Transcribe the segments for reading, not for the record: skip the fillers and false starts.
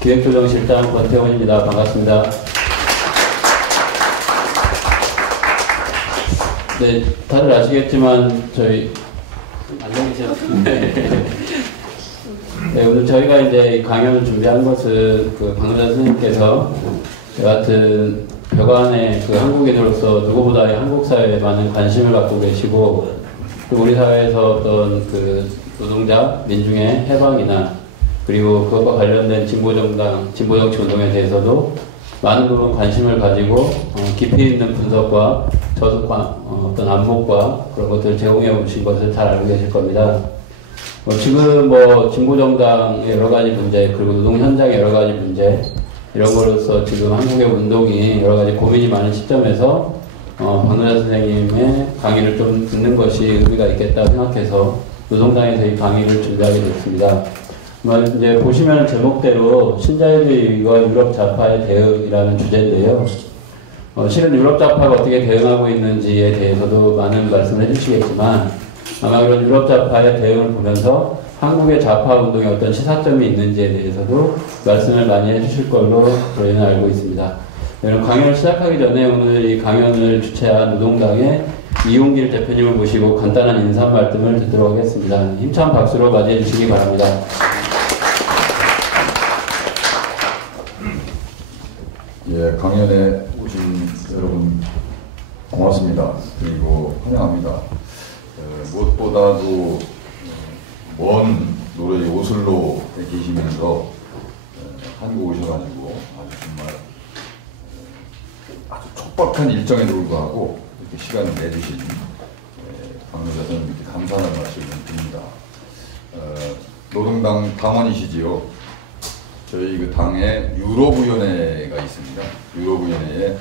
기획조정실장 권태원입니다. 반갑습니다. 네, 다들 아시겠지만 저희 안녕히 계셨는데 네, 오늘 저희가 이제 강연을 준비한 것은 방문자 선생님께서 저 같은 벽안의 한국인으로서 누구보다 한국 사회에 많은 관심을 갖고 계시고 또 우리 사회에서 어떤 노동자, 민중의 해방이나 그리고 그것과 관련된 진보정당, 진보정치 운동에 대해서도 많은 부분 관심을 가지고 깊이 있는 분석과 어떤 안목과 그런 것들을 제공해 오신 것을 잘 알고 계실 겁니다. 지금 진보정당의 여러 가지 문제, 그리고 노동 현장의 여러 가지 문제, 이런 거로서 지금 한국의 운동이 여러 가지 고민이 많은 시점에서 박노자 선생님의 강의를 좀 듣는 것이 의미가 있겠다 생각해서 노동당에서 이 강의를 준비하게 됐습니다. 이제 보시면 제목대로 신자유주의와 유럽 좌파의 대응이라는 주제인데요. 실은 유럽 좌파가 어떻게 대응하고 있는지에 대해서도 많은 말씀을 해주시겠지만 아마 그런 유럽 좌파의 대응을 보면서 한국의 좌파 운동에 어떤 시사점이 있는지에 대해서도 말씀을 많이 해주실 걸로 저희는 알고 있습니다. 여러분, 강연을 시작하기 전에 오늘 이 강연을 주최한 노동당의 이용길 대표님을 모시고 간단한 인사 말씀을 듣도록 하겠습니다. 힘찬 박수로 맞이해 주시기 바랍니다. 예, 강연에 오신 여러분 고맙습니다. 그리고 환영합니다. 무엇보다도 먼 노르웨이 오슬로에 계시면서 한국 오셔가지고 아주 정말 아주 촉박한 일정에도 불구하고 이렇게 시간을 내주신 박노자 선생님께 감사하는 말씀을 드립니다. 노동당 당원이시지요. 저희 당에 유럽위원회가 있습니다. 유럽위원회에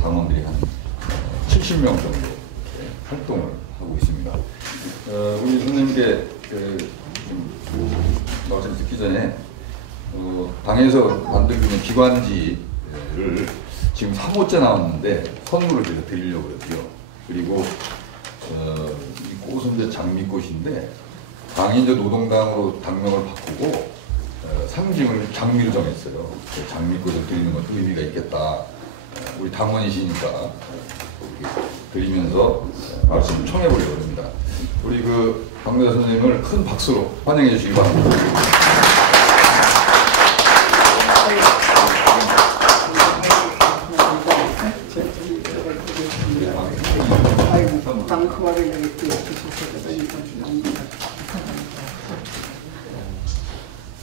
당원들이 한 70명 정도 활동을 하고 있습니다. 우리 선생님께 말씀 듣기 전에 당에서 만들고 있는 기관지를 지금 3호째 나왔는데 선물을 제가 드리려고 그랬고요. 그리고 이 꽃은 이제 장미꽃인데 당이 이제 노동당으로 당명을 바꾸고 상징을 장미를 정했어요. 장미꽃을 드리는 것도 의미가 있겠다. 우리 당원이시니까 드리면서 말씀을 청해보려고 합니다. 우리 박노자 선생님을 큰 박수로 환영해 주시기 바랍니다.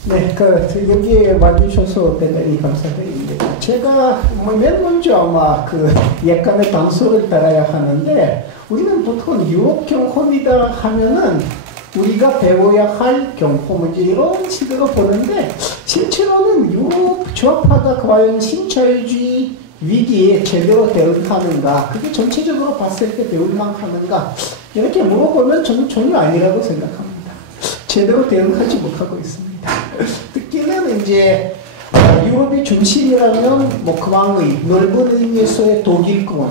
네, 여기에 와주셔서 대단히 감사드립니다. 제가 맨 먼저 아마 약간의 단서를 따라야 하는데, 우리는 보통 유럽 경험이다 하면은 우리가 배워야 할 경험, 이런 식으로 보는데, 실제로는 유럽 좌파가 과연 신자유주의 위기에 제대로 대응하는가, 그게 전체적으로 봤을 때 배울만 하는가, 이렇게 물어보면 저는 전혀 아니라고 생각합니다. 제대로 대응하지 못하고 있습니다. 특히는 이제 유럽의 중심이라면 그왕의 넓은 의미에서의 독일권,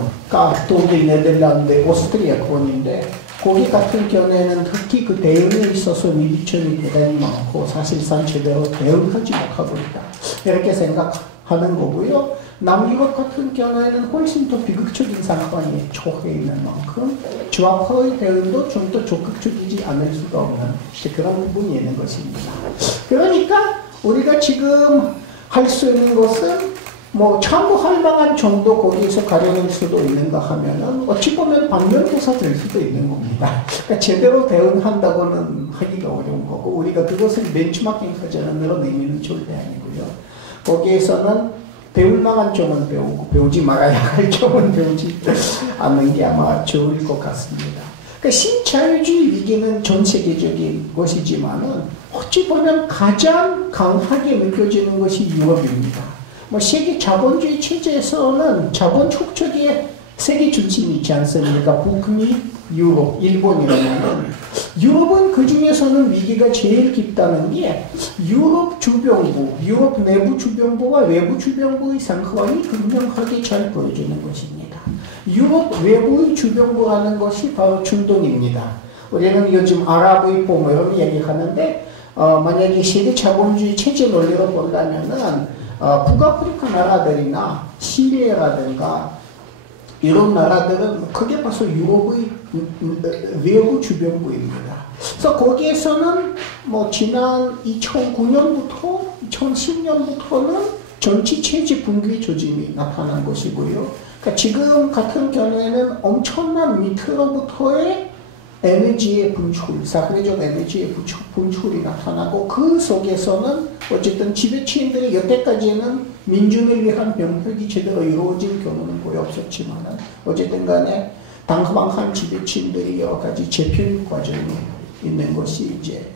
독일, 네덜란드, 오스트리아권인데 거기 같은 경우에는 특히 대응에 있어서 미비점이 대단히 많고 사실상 제대로 대응하지 못하고 있다. 이렇게 생각하는 거고요. 남유럽 같은 경우에는 훨씬 더 비극적인 상황에 처해 있는 만큼 좌파의 대응도 좀 더 적극적이지 않을 수가 없는 그런 부분이 있는 것입니다. 그러니까 우리가 지금 할 수 있는 것은 참고할 만한 정도 거기에서 가려낼 수도 있는가 하면은 어찌 보면 반면교사 될 수도 있는 겁니다. 그러니까 제대로 대응한다고는 하기가 어려운 거고 우리가 그것을 벤치마킹 하자는 그런 의미는 절대 아니고요. 거기에서는 배울 만한 점은 배우고 배우지 말아야 할 점은 배우지 않는 게 아마 좋을 것 같습니다. 그러니까 신자유주의 위기는 전 세계적인 것이지만은 어찌 보면 가장 강하게 느껴지는 것이 유럽입니다. 세계 자본주의 체제에서는 자본 축적에 세계 중심이 있지 않습니까? 북미, 유럽, 일본이라면 유럽은 그 중에서는 위기가 제일 깊다는 게 유럽 주변부, 유럽 내부 주변부와 외부 주변부의 상황이 분명하게 잘 보여주는 것입니다. 유럽 외부의 주변부라는 것이 바로 중동입니다. 우리는 요즘 아랍의 봄을 얘기하는데 만약에 세계 자본주의 체제 논리로 본다면은 북아프리카 나라들이나 시리아라든가 이런 나라들은 크게 봐서 유럽의 외부 주변부입니다. 그래서 거기에서는 뭐 지난 2009년부터 2010년부터는 정치 체제 붕괴 조짐이 나타난 것이고요. 그러니까 지금 같은 경우에는 엄청난 밑으로부터의 에너지의 분출, 사회적 에너지의 분출이 나타나고 그 속에서는 어쨌든 지배층들이 여태까지는 민중을 위한 병역이 제대로 이루어질 경우는 거의 없었지만 어쨌든 간에 당황한 지배층들이 여러 가지 재편 과정이 있는 것이 이제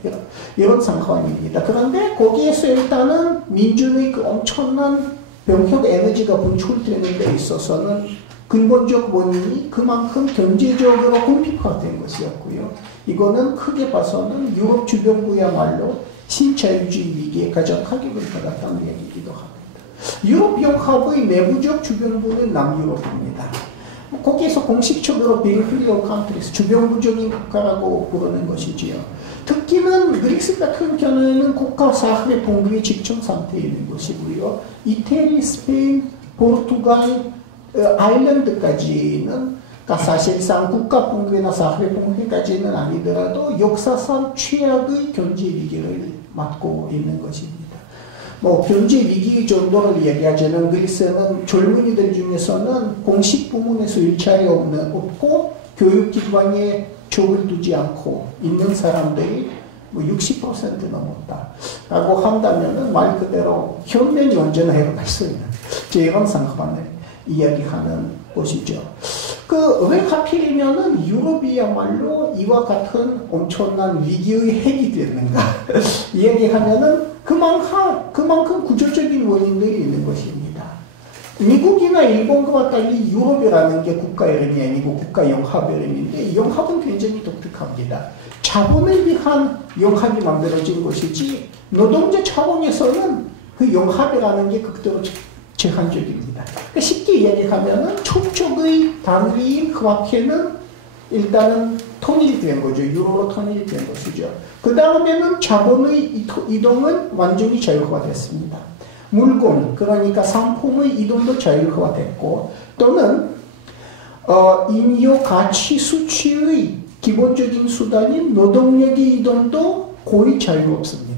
이런 상황입니다. 그런데 거기에서 일단은 민중의 그 엄청난 병역 에너지가 분출되는 데 있어서는 근본적 원인이 그만큼 경제적으로 궁핍화된 것이었고요. 이거는 크게 봐서는 유럽 주변부야말로 신자유주의 위기에 가장 타격을 받았다는 얘기이기도 합니다. 유럽 연합의 내부적 주변부는 남유럽입니다. 거기에서 공식적으로 peripheral countries, 주변부적인 국가라고 부르는 것이지요. 특히는 그리스 같은 경우에는 국가 사회 붕괴 직전 상태에 있는 것이고요. 이태리, 스페인, 포르투갈, 아일랜드까지는 그러니까 사실상 국가 붕괴나 사회 붕괴까지는 아니더라도 역사상 최악의 경제 위기를 맞고 있는 것입니다. 뭐 경제 위기 정도를 얘기하자면 그리스는 젊은이들 중에서는 공식 부문에서 일자리 없고 교육기관에 족을 두지 않고 있는 사람들이 뭐 60% 넘었다라고 한다면은 말 그대로 현면이 언제나 해결할 수 있는 이런 상황을 이야기하는 것이죠. 왜 하필이면은 유럽이야말로 이와 같은 엄청난 위기의 핵이 됐는가 이야기하면은 그만큼 구조적인 원인들이 있는 것입니다. 미국이나 일본과 달리 유럽이라는 게 국가 이름이 아니고 국가 연합 이름인데 연합은 굉장히 독특합니다. 자본을 위한 연합이 만들어진 것이지 노동자 차원에서는 그 연합이라는 게 극도로 제한적입니다. 그러니까 쉽게 이야기하면은 총적의 단위인 그 앞에는 일단은 통일된 거죠. 유로로 통일된 것이죠. 그 다음에는 자본의 이동은 완전히 자유화됐습니다. 물건, 그러니까 상품의 이동도 자유화됐고 또는 인요 가치 수취의 기본적인 수단인 노동력의 이동도 거의 자유롭습니다.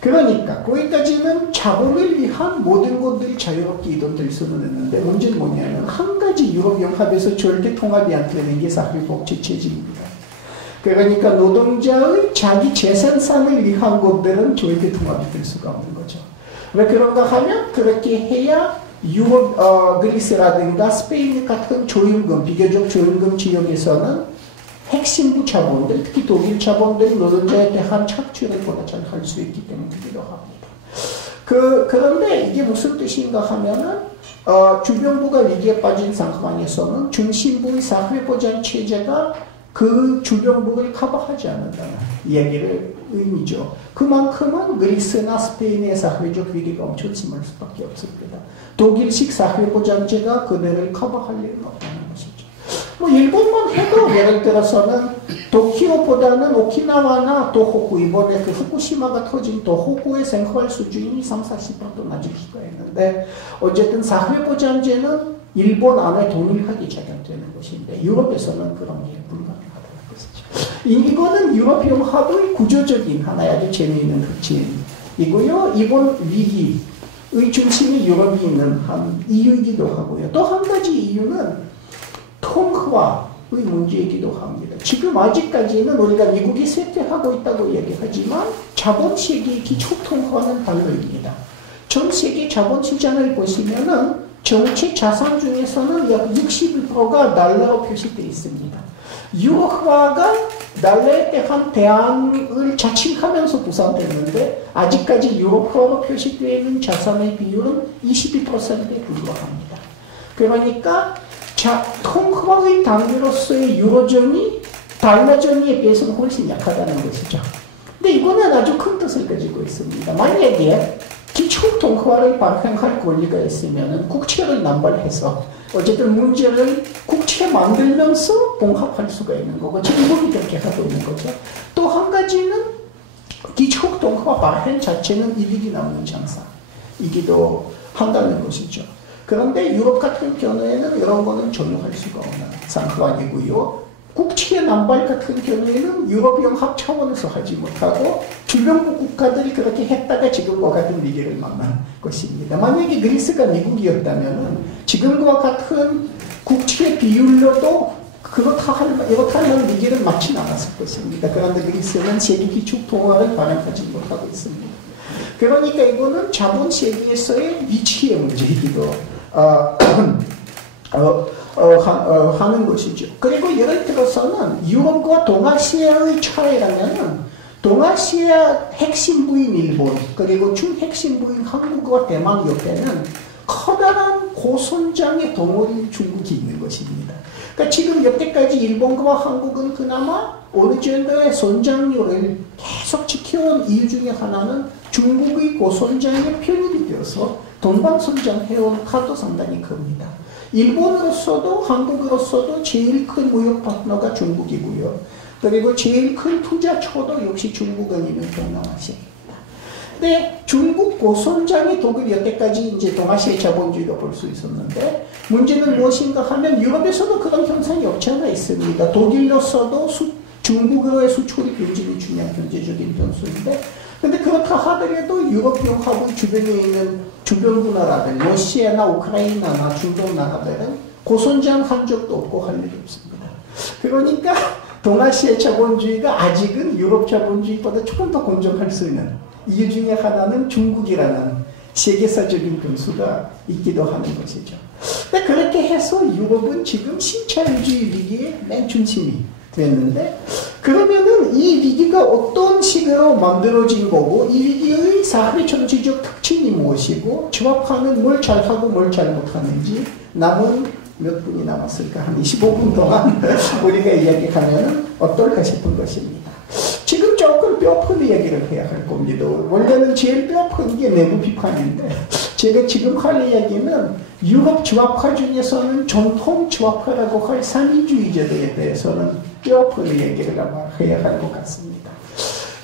그러니까 거기까지는 자본을 위한 모든 것들이 자유롭게 이동될 수는 있는데 문제는 뭐냐면 한 가지 유럽연합에서 절대 통합이 안 되는 게 사회복지체제입니다. 그러니까 노동자의 자기 재생산을 위한 것들은 절대 통합이 될 수가 없는 거죠. 왜 그런가 하면 그렇게 해야 유럽, 그리스라든가 스페인 같은 저임금, 비교적 저임금 지역에서는 핵심부 자본들, 특히 독일 자본들이 노동자에 대한 착취를 보다 잘 할 수 있기 때문이기도 합니다. 그런데 이게 무슨 뜻인가 하면은, 주변부가 위기에 빠진 상황에서는 중심부의 사회보장체제가 그 주변부를 커버하지 않는다는 얘기를 의미죠. 그만큼은 그리스나 스페인의 사회적 위기가 엄청 심할 수밖에 없습니다. 독일식 사회보장제가 그들을 커버할 일은 없다는 것이죠. 뭐 일본만 해도 예를 들어서는 도쿄보다는 오키나와나 도호쿠, 이번에 그 후쿠시마가 터진 도호쿠의 생활 수준이 30-40% 낮을 수가 있는데 어쨌든 사회보장제는 일본 안에 동일하게 적용되는 것인데 유럽에서는 그런 게 불가능하다는 것이죠. 이거는 유럽 연합의 구조적인 하나의 아주 재미있는 특징이고요. 이번 위기의 중심에 유럽이 있는 한 이유이기도 하고요. 또 한 가지 이유는 통화의 문제이기도 합니다. 지금 아직까지는 우리가 미국이 쇠퇴하고 있다고 얘기하지만 자본세계의 기초통화는 달러입니다. 전 세계 자본시장을 보시면은 전체 자산 중에서는 약 61%가 달러로 표시되어 있습니다. 유로화가 달러에 대한 대안을 자칭하면서 부상됐는데 아직까지 유로화로 표시되어 있는 자산의 비율은 22%에 불과합니다. 그러니까 통화의 단위로서의 유로존이 달러존에 비해서는 훨씬 약하다는 것이죠. 근데 이거는 아주 큰 뜻을 가지고 있습니다. 만약에 기초 통화를 발행할 권리가 있으면 국채를 남발해서 어쨌든 문제를 국채 만들면서 봉합할 수가 있는 거고 지금 미국이 그렇게 하고 있는 거죠. 또 한 가지는 기축통화와 발행 자체는 이익이 남는 장사이기도 한다는 것이죠. 그런데 유럽 같은 경우에는 이런 거는 전혀 할 수가 없는 상황이고요. 국채 남발 같은 경우에는 유럽연합 차원에서 하지 못하고 주변국 국가들이 그렇게 했다가 지금과 같은 위기를 만난 것입니다. 만약에 그리스가 미국이었다면 지금과 같은 국채 비율로도 이렇다 할 위기를 맞지 않았을 것입니다. 그런데 그리스는 세계 기축통화를 발행하지 못하고 있습니다. 그러니까 이거는 자본 세계에서의 위치의 문제이기도 하는 것이죠. 그리고 예를 들어서는 유럽과 동아시아의 차이라면은 동아시아 핵심 부인 일본 그리고 중핵심 부인 한국과 대만 옆에는 커다란 고선장의 덩어리 중국이 있는 것입니다. 그러니까 지금 여태까지 일본과 한국은 그나마 어느 정도의 선장률을 계속 지켜온 이유 중에 하나는 중국의 고선장에 편입이 되어서 동반 선장해온 카도 상당히 큽니다. 일본으로서도 한국으로서도 제일 큰 무역 파트너가 중국이고요. 그리고 제일 큰 투자처도 역시 중국은 있는 동남아시아입니다. 근데 중국 고선장의 독일 여태까지 이제 동아시아 자본주의가 볼 수 있었는데 문제는 무엇인가 하면 유럽에서도 그런 현상이 없지 않아 있습니다. 독일로서도 중국으로의 수출이 굉장히 중요한 경제적인 변수인데 근데 그렇다 하더라도 유럽연합의 주변에 있는 주변국나라들, 러시아나 우크라이나나 중동 나라들은 고선장 한 적도 없고 할 일이 없습니다. 그러니까 동아시아 자본주의가 아직은 유럽 자본주의보다 조금 더 공정할 수 있는 이유 중에 하나는 중국이라는 세계사적인 변수가 있기도 하는 것이죠. 근데 그렇게 해서 유럽은 지금 신자유주의 위기의 맨 중심이 됐는데 그러면은 이 위기가 어떤 식으로 만들어진 거고 이 위기의 사회 정치적 특징이 무엇이고 조합하면 뭘 잘하고 뭘 잘못하는지 남은 몇 분이 남았을까? 한 25분 동안 우리가 이야기하면 어떨까 싶은 것입니다. 지금 조금 뼈아픈 이야기를 해야 할 겁니다. 원래는 제일 뼈아픈 게 내부 비판인데 제가 지금 할 이야기는 유럽 조합화 중에서는 전통 조합화라고 할 산민주의자들에 대해서는 뼈아픈 이야기를 아마 해야 할 것 같습니다.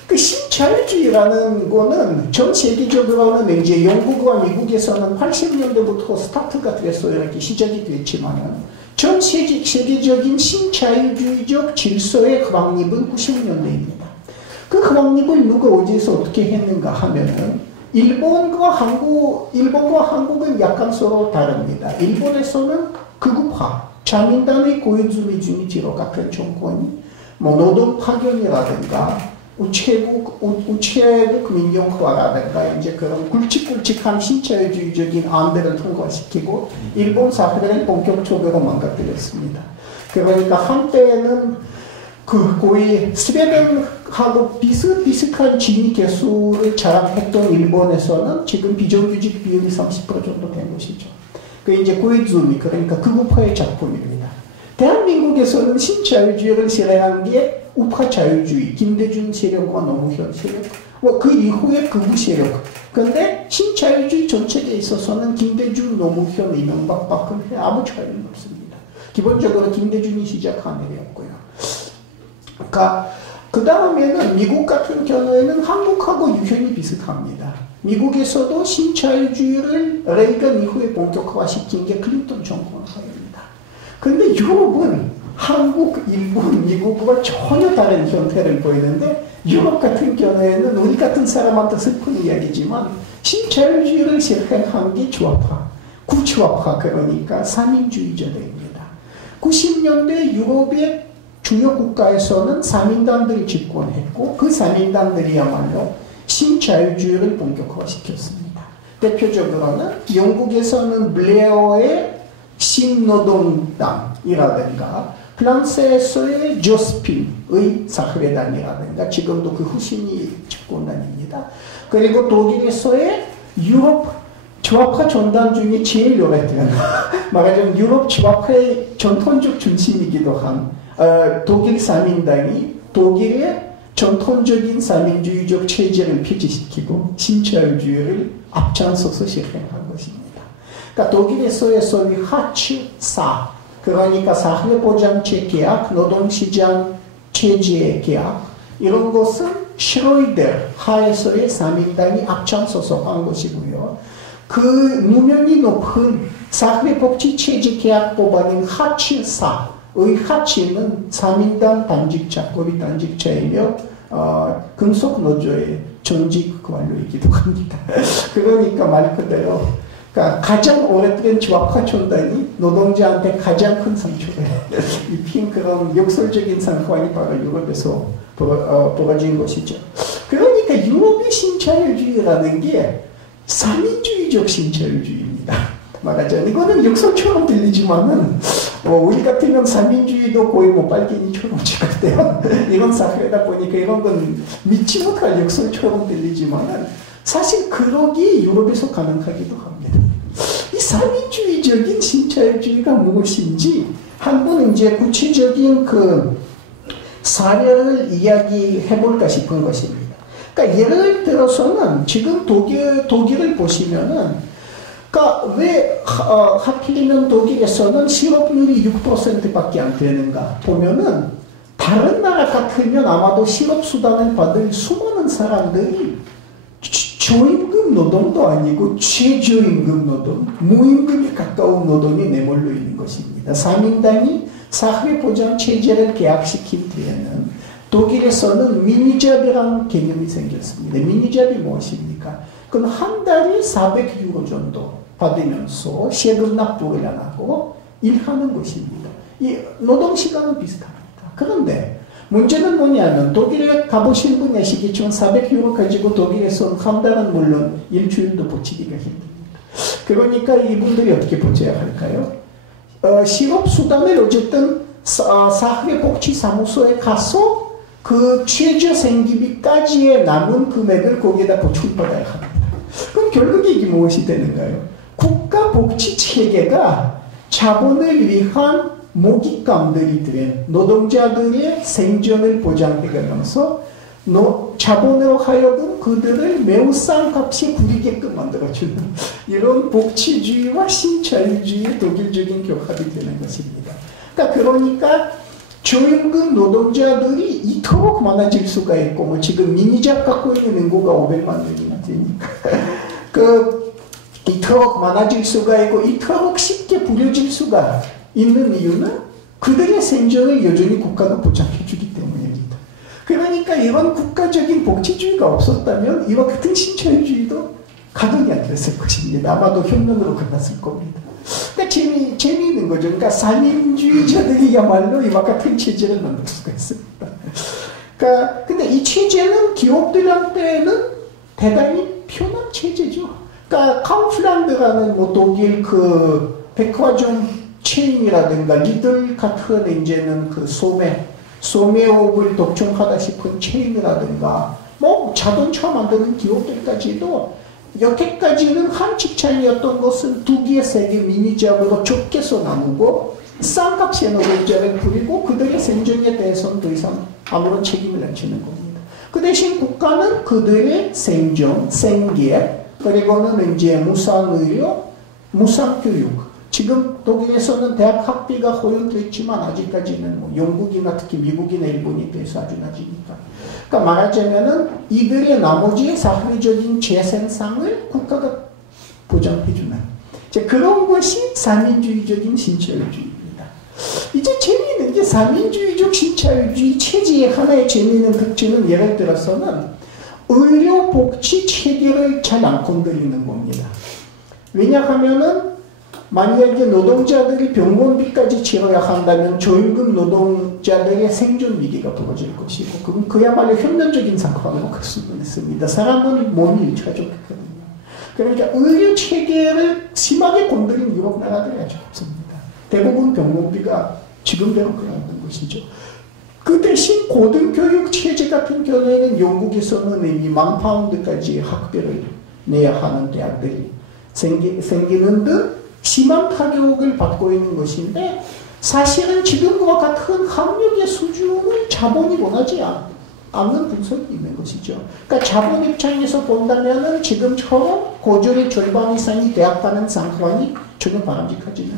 그 신자유주의라는 거는 전 세계적으로는 이제 영국과 미국에서는 80년대부터 스타트가 돼서 이렇게 시작이 됐지만은 전 세계적인 신자유주의적 질서의 확립은 90년대입니다. 그 확립을 누가 어디에서 어떻게 했는가 하면은 일본과 한국은 약간 서로 다릅니다. 일본에서는 극우파, 자민당의 고이즈미 주니치로 같은 정권이 노동 파견이라든가 우체국 민영화라든가 이제 그런 굵직굵직한 신자유주의적인 안들을 통과시키고 일본 사회를 본격적으로 망가뜨렸습니다. 그러니까 한때는 거의 스웨덴하고 비슷비슷한 진위 개수를 자랑했던 일본에서는 지금 비정규직 비율이 30% 정도 된 것이죠. 그 이제 고이즈미 그러니까 극우파의 작품입니다. 대한민국에서는 신자유주의를 실행한 게 우파 자유주의, 김대중 세력과 노무현 세력, 그 이후에 극우 세력. 그런데 신자유주의 정책에 있어서는 김대중, 노무현, 이명박밖에 아무 차이는 없습니다. 기본적으로 김대중이 시작한 일이었고요. 그러니까 그 다음에는 미국 같은 경우에는 한국하고 유형이 비슷합니다. 미국에서도 신자유주의를 레이건 이후에 본격화시킨 게 클린턴 정권 하입니다. 그런데 유럽은 한국, 일본, 미국과 전혀 다른 형태를 보이는데 유럽 같은 경우에는 우리 같은 사람한테 슬픈 이야기지만 신자유주의를 실행한 게 조합화, 구조합화 그러니까 삼인주의자들입니다. 90년대 유럽의 주요 국가에서는 사민당들이 집권했고 그 사민당들이야말로 신자유주의를 본격화시켰습니다. 대표적으로는 영국에서는 블레어의 신노동당이라든가 프랑스에서의 조스핀의 사회당이라든가 지금도 그 후신이 집권당입니다. 그리고 독일에서의 유럽 조합화 전당 중에 제일 오래된 말하자면 유럽 조합화의 전통적 중심이기도 한 독일 사민당이 독일의 전통적인 사민주의적 체제를 폐지시키고 신자유주의를 앞장서서 실행한 것입니다. 그러니까 독일에서의 소위 하츠사 그러니까 사회보장체 계약, 노동시장 체제의 계약 이런 것은 슈로이더 하에서의 3인당이 앞장서서 한 것이고요. 그 무명이 높은 사회복지체제계약법안인 하74의 하7은 3인당 단직자, 고위 단직자이며 금속노조의 전직 관료이기도 합니다. 그러니까 말 그대로 그러니까 가장 오래된 조합화촌단이 노동자한테 가장 큰 상처를 입힌 그런 역설적인 상황이 바로 유럽에서 벌어진 것이죠. 그러니까 유럽의 신자유주의라는 게 삼인주의적 신자유주의입니다. 말하자면 이거는 역설처럼 들리지만은 우리 같으면 삼인주의도 거의 뭐 빨갱이처럼 찍었대요. 이런 사회다 보니까 이런 건 믿지 못할 역설처럼 들리지만은 사실 그러기 유럽에서 가능하기도 합니다. 이 삼인주의적인 신자유주의가 무엇인지 한번 이제 구체적인 그 사례를 이야기해 볼까 싶은 것입니다. 그러니까 예를 들어서는 지금 독일을 보시면은 그러니까 왜 하필이면 독일에서는 실업률이 6%밖에 안 되는가 보면은 다른 나라 같으면 아마도 실업수당을 받을 수많은 사람들이 저임금 노동도 아니고 최저임금 노동, 무임금에 가까운 노동이 내몰려 있는 것입니다. 3인당이 사회보장체제를 계약시킨 뒤에는 독일에서는 미니잡이라는 개념이 생겼습니다. 미니잡이 무엇입니까? 그건 한 달에 400유로 정도 받으면서 세금 납부를 안 하고 일하는 것입니다. 이 노동시간은 비슷합니다. 그런데 문제는 뭐냐면 독일에 가보신 분 아시겠지만 400유로 가지고 독일에서 한 달은 물론 일주일도 버티기가 힘듭니다. 그러니까 이분들이 어떻게 버텨야 할까요? 실업수당을 어쨌든 사회복지사무소에 가서 그 최저생계비까지의 남은 금액을 거기에다 보충받아야 합니다. 그럼 결국에 이게 무엇이 되는가요? 국가복지체계가 자본을 위한 먹잇감들이 된 노동자들의 생존을 보장해가면서 자본으로 하여금 그들을 매우 싼 값에 구리게끔 만들어주는 이런 복지주의와 신자유주의의 독일적인 결합이 되는 것입니다. 그러니까 저임금 노동자들이 이토록 많아질 수가 있고 뭐 지금 미니잡 갖고 있는 인구가 500만 명이나 되니까 이토록 많아질 수가 있고 이토록 쉽게 부려질 수가 있는 이유는 그들의 생존을 여전히 국가가 보장해주기 때문입니다. 그러니까 이런 국가적인 복지주의가 없었다면 이와 같은 신자유주의도 가동이 안 됐을 것입니다. 아마도 혁명으로 끝났을 겁니다. 그러니까 재미있는 거죠. 그러니까 삼인주의자들이야말로 이와 같은 체제를 만들 수가 있습니다. 그러니까 근데 이 체제는 기업들한테는 대단히 편한 체제죠. 그러니까 카우플란드라는 뭐 독일 그 백화점 체인이라든가 리들 같은 이제는 그 소매업을 독점하다 싶은 체인이라든가 뭐 자동차 만드는 기업들까지도 여태까지는 한 직장이었던 것을 2개, 3개 미니잡으로 좁게서 나누고 싼 값의 노동자를 부리고 그들의 생존에 대해서는 더 이상 아무런 책임을 안 지는 겁니다. 그 대신 국가는 그들의 생존, 생계, 그리고는 이제 무상의료, 무상교육. 지금 독일에서는 대학 학비가 허용됐지만 아직까지는 뭐 영국이나 특히 미국이나 일본에 비해서 아주 낮으니까. 그러니까 말하자면은 이들의 나머지 사회적인 재생산을 국가가 보장해주는 그런 것이 삼인주의적인 신자유주의입니다. 이제 재미있는 게 삼인주의적 신자유주의 체제의 하나의 재미있는 특징은 예를 들어서는 의료복지 체계를 잘 안 건드리는 겁니다. 왜냐하면은 만약에 노동자들이 병원비까지 치러야 한다면 저임금 노동자들의 생존 위기가 벌어질 것이고 그건 그야말로 혁명적인 상황으로 갈 수는 있습니다. 사람은 몸이 1차적이거든요. 그러니까 의료체계를 심하게 건드린 유럽 나라들이 아주 없습니다. 대부분 병원비가 지금대로 그러는 것이죠. 그 대신 고등교육 체제 같은 경우에는 영국에서는 이미 £10,000까지 학비를 내야 하는 대학들이 생기는 듯 심한 타격을 받고 있는 것인데 사실은 지금과 같은 학력의 수준을 자본이 원하지 않는 분석이 있는 것이죠. 그러니까 자본 입장에서 본다면은 지금처럼 고졸의 절반 이상이 대학 가는 상황이 전혀 바람직하지는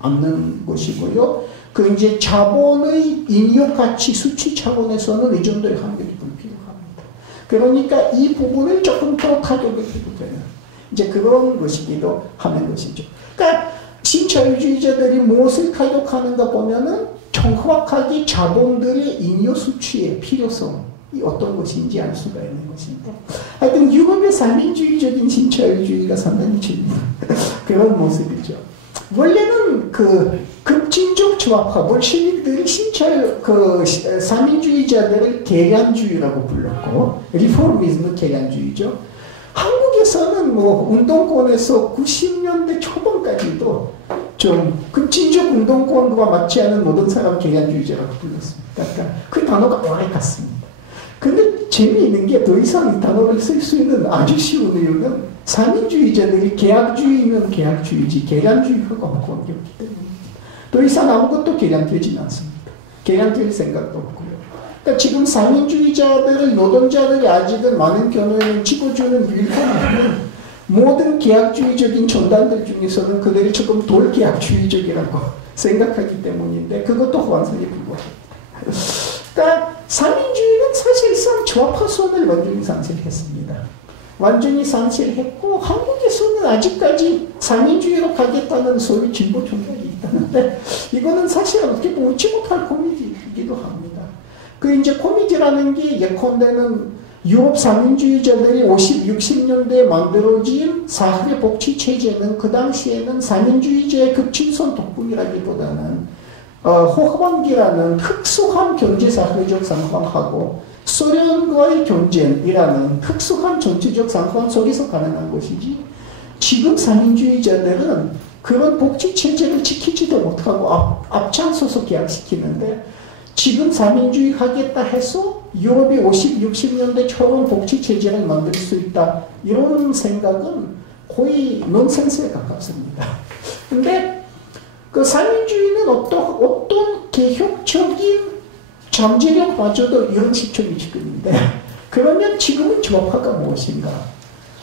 않는 것이고요. 그 이제 자본의 인력 가치 수치 차원에서는 이 정도의 환경이 불필요합니다. 그러니까 이 부분을 조금 더 타격을 해도 되는 이제 그런 것이기도 하는 것이죠. 그러니까 신자유주의자들이 무엇을 타격하는가 보면은 정확하게 자본들의 인력 수치의 필요성이 어떤 것인지 알 수가 있는 것입니다. 하여튼 유럽의 산민주의적인 신자유주의가 상당히 재미있는 그런 모습이죠. 원래는 그 급진적 조합화, 볼셰빅들이 사민주의자들을 계량주의라고 불렀고, 리포미즘은 계량주의죠. 한국에서는 뭐 운동권에서 90년대 초반까지도 좀 급진적 운동권과 맞지 않은 모든 사람 계량주의자라고 불렀습니다. 그러니까 그 단어가 오래 갔습니다. 근데 재미있는 게 더 이상 이 단어를 쓸 수 있는 아주 쉬운 이유는 사민주의자들이 계약주의면 계약주의지 계량주의하고 관계없기 때문에 더 이상 아무것도 계량되지는 않습니다. 계량될 생각도 없고요. 그러니까 지금 사민주의자들을 노동자들이 아직은 많은 경우에는 찍어주는 유일한 모든 계약주의적인 전단들 중에서는 그들이 조금 덜 계약주의적이라고 생각하기 때문인데 그것도 환상에 불과합니다. 그러니까 사민주의는 사실상 조합화선을 완전히 상실했습니다. 완전히 상실했고 한국에서는 아직까지 사민주의로 가겠다는 소위 진보 정당이 있다는데 이거는 사실 어떻게 보면 웃지 못할 코미디이기도 합니다. 그 이제 코미디라는 게 예컨대는 유럽 사민주의자들이 50, 60년대에 만들어진 사회 복지 체제는 그 당시에는 사민주의자의 급진선 덕분이라기보다는 호황기라는 특수한 경제사회적 상황하고 소련과의 경쟁이라는 특수한 정치적 상황 속에서 가능한 것이지 지금 사민주의자들은 그런 복지체제를 지키지도 못하고 앞장서서 계약시키는데 지금 사민주의 하겠다 해서 유럽이 50, 60년대처럼 복지체제를 만들 수 있다 이런 생각은 거의 넌센스에 가깝습니다. 근데 그 사민주의는 어떤 개혁적인 잠재력마저도 이런 시점이 지금인데 그러면 지금은 조합화가 무엇인가?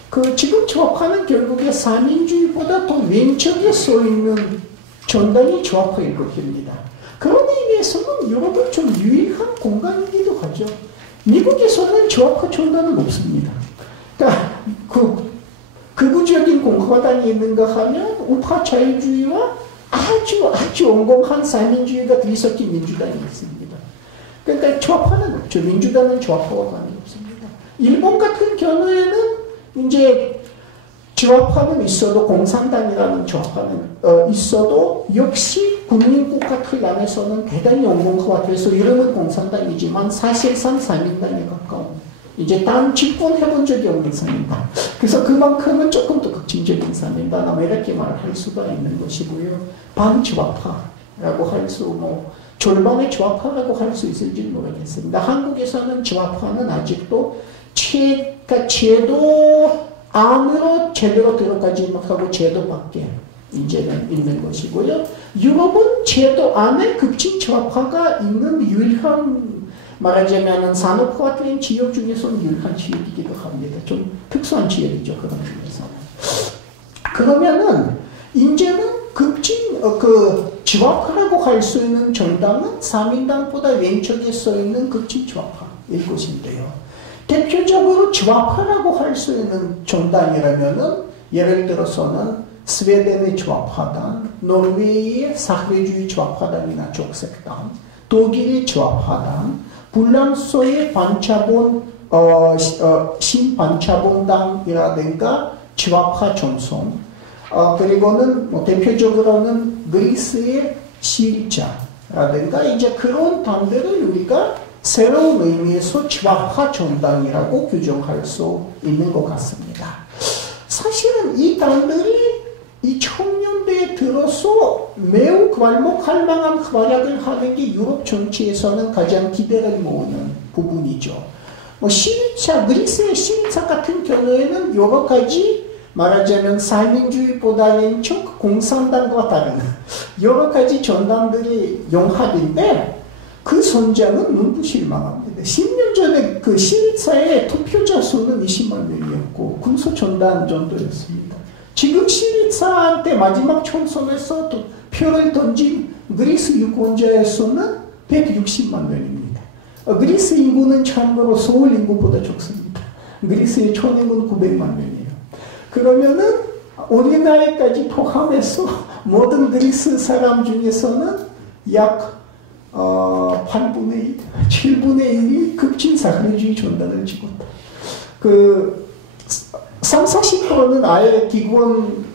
그 지금 조합화는 결국에 사민주의보다 더 왼쪽에 쏘있는 전단이 조합화일 것입니다. 그런 의미에서는 유럽은 좀 유일한 공간이기도 하죠. 미국에서는 조합화 전단은 없습니다. 그러니까 극우적인 공화당이 있는가 하면 우파 자유주의와 아주 온공한 사민주의가 뒤섞인 민주당이 있습니다. 그러니까 조합화는 없죠. 민주당은 조합화와 관계없습니다. 일본 같은 경우에는 이제 조합화는 있어도 공산당이라는 조합화는 있어도 역시 국민국가 틀 안에서는 대단히 온공화돼서 이름은 공산당이지만 사실상 사민당에 가까운 이제 단 집권해본 적이 없는 사민당. 그래서 그만큼은 조금 더 극진적인 사민당 아마 이렇게 말할 수가 있는 것이고요. 반조합화라고 할 수 절반의 조합화라고 할 수 있을지 모르겠습니다. 한국에서는 조합화는 아직도 제도 안으로 제대로 들어가지 못하고 제도 밖에 이제는 있는 것이고요. 유럽은 제도 안에 급진 조합화가 있는 유일한 말하자면 산업화된 지역 중에서는 유일한 지역이기도 합니다. 좀 특수한 지역이죠. 그런 중에서는. 그러면은 이제는 조합화라고 할 수 있는 정당은 사민당보다 왼쪽에 써 있는 급진 조합화일 것인데요. 대표적으로 조합화라고 할 수 있는 정당이라면은 예를 들어서는 스웨덴의 조합화당, 노르웨이의 사회주의 조합화당이나 족색당, 독일의 조합화당, 불란서의 신반차본당이라든가 조합화 전송, 그리고는 대표적으로는 그리스의 시리자라든가 이제 그런 당들을 우리가 새로운 의미에서 조합화 정당이라고 규정할 수 있는 것 같습니다. 사실은 이 당들이 2000년대에 들어서 매우 괄목할 만한 활약을 하는 게 유럽 정치에서는 가장 기대를 모으는 부분이죠. 시리자, 그리스의 시리자 같은 경우에는 여러 가지 말하자면 사민주의보다 왼쪽 공산당과 다른 여러 가지 전당들이 용합인데 그 선장은 눈부실 만합니다. 10년 전에 그 시리자의 투표자 수는 20만 명이었고 군소 전단 정도였습니다. 지금 시리자한테 마지막 총선에서 투표를 던진 그리스 유권자의 수는 160만 명입니다. 그리스 인구는 참고로 서울 인구보다 적습니다. 그리스의 총 인구는 900만 명이에요. 그러면은 우리나라까지 포함해서 모든 그리스 사람 중에서는 약 8분의 1, 7분의 1이 급진 사회주의 전단을 찍었다. 그 30-40%는 아예 기본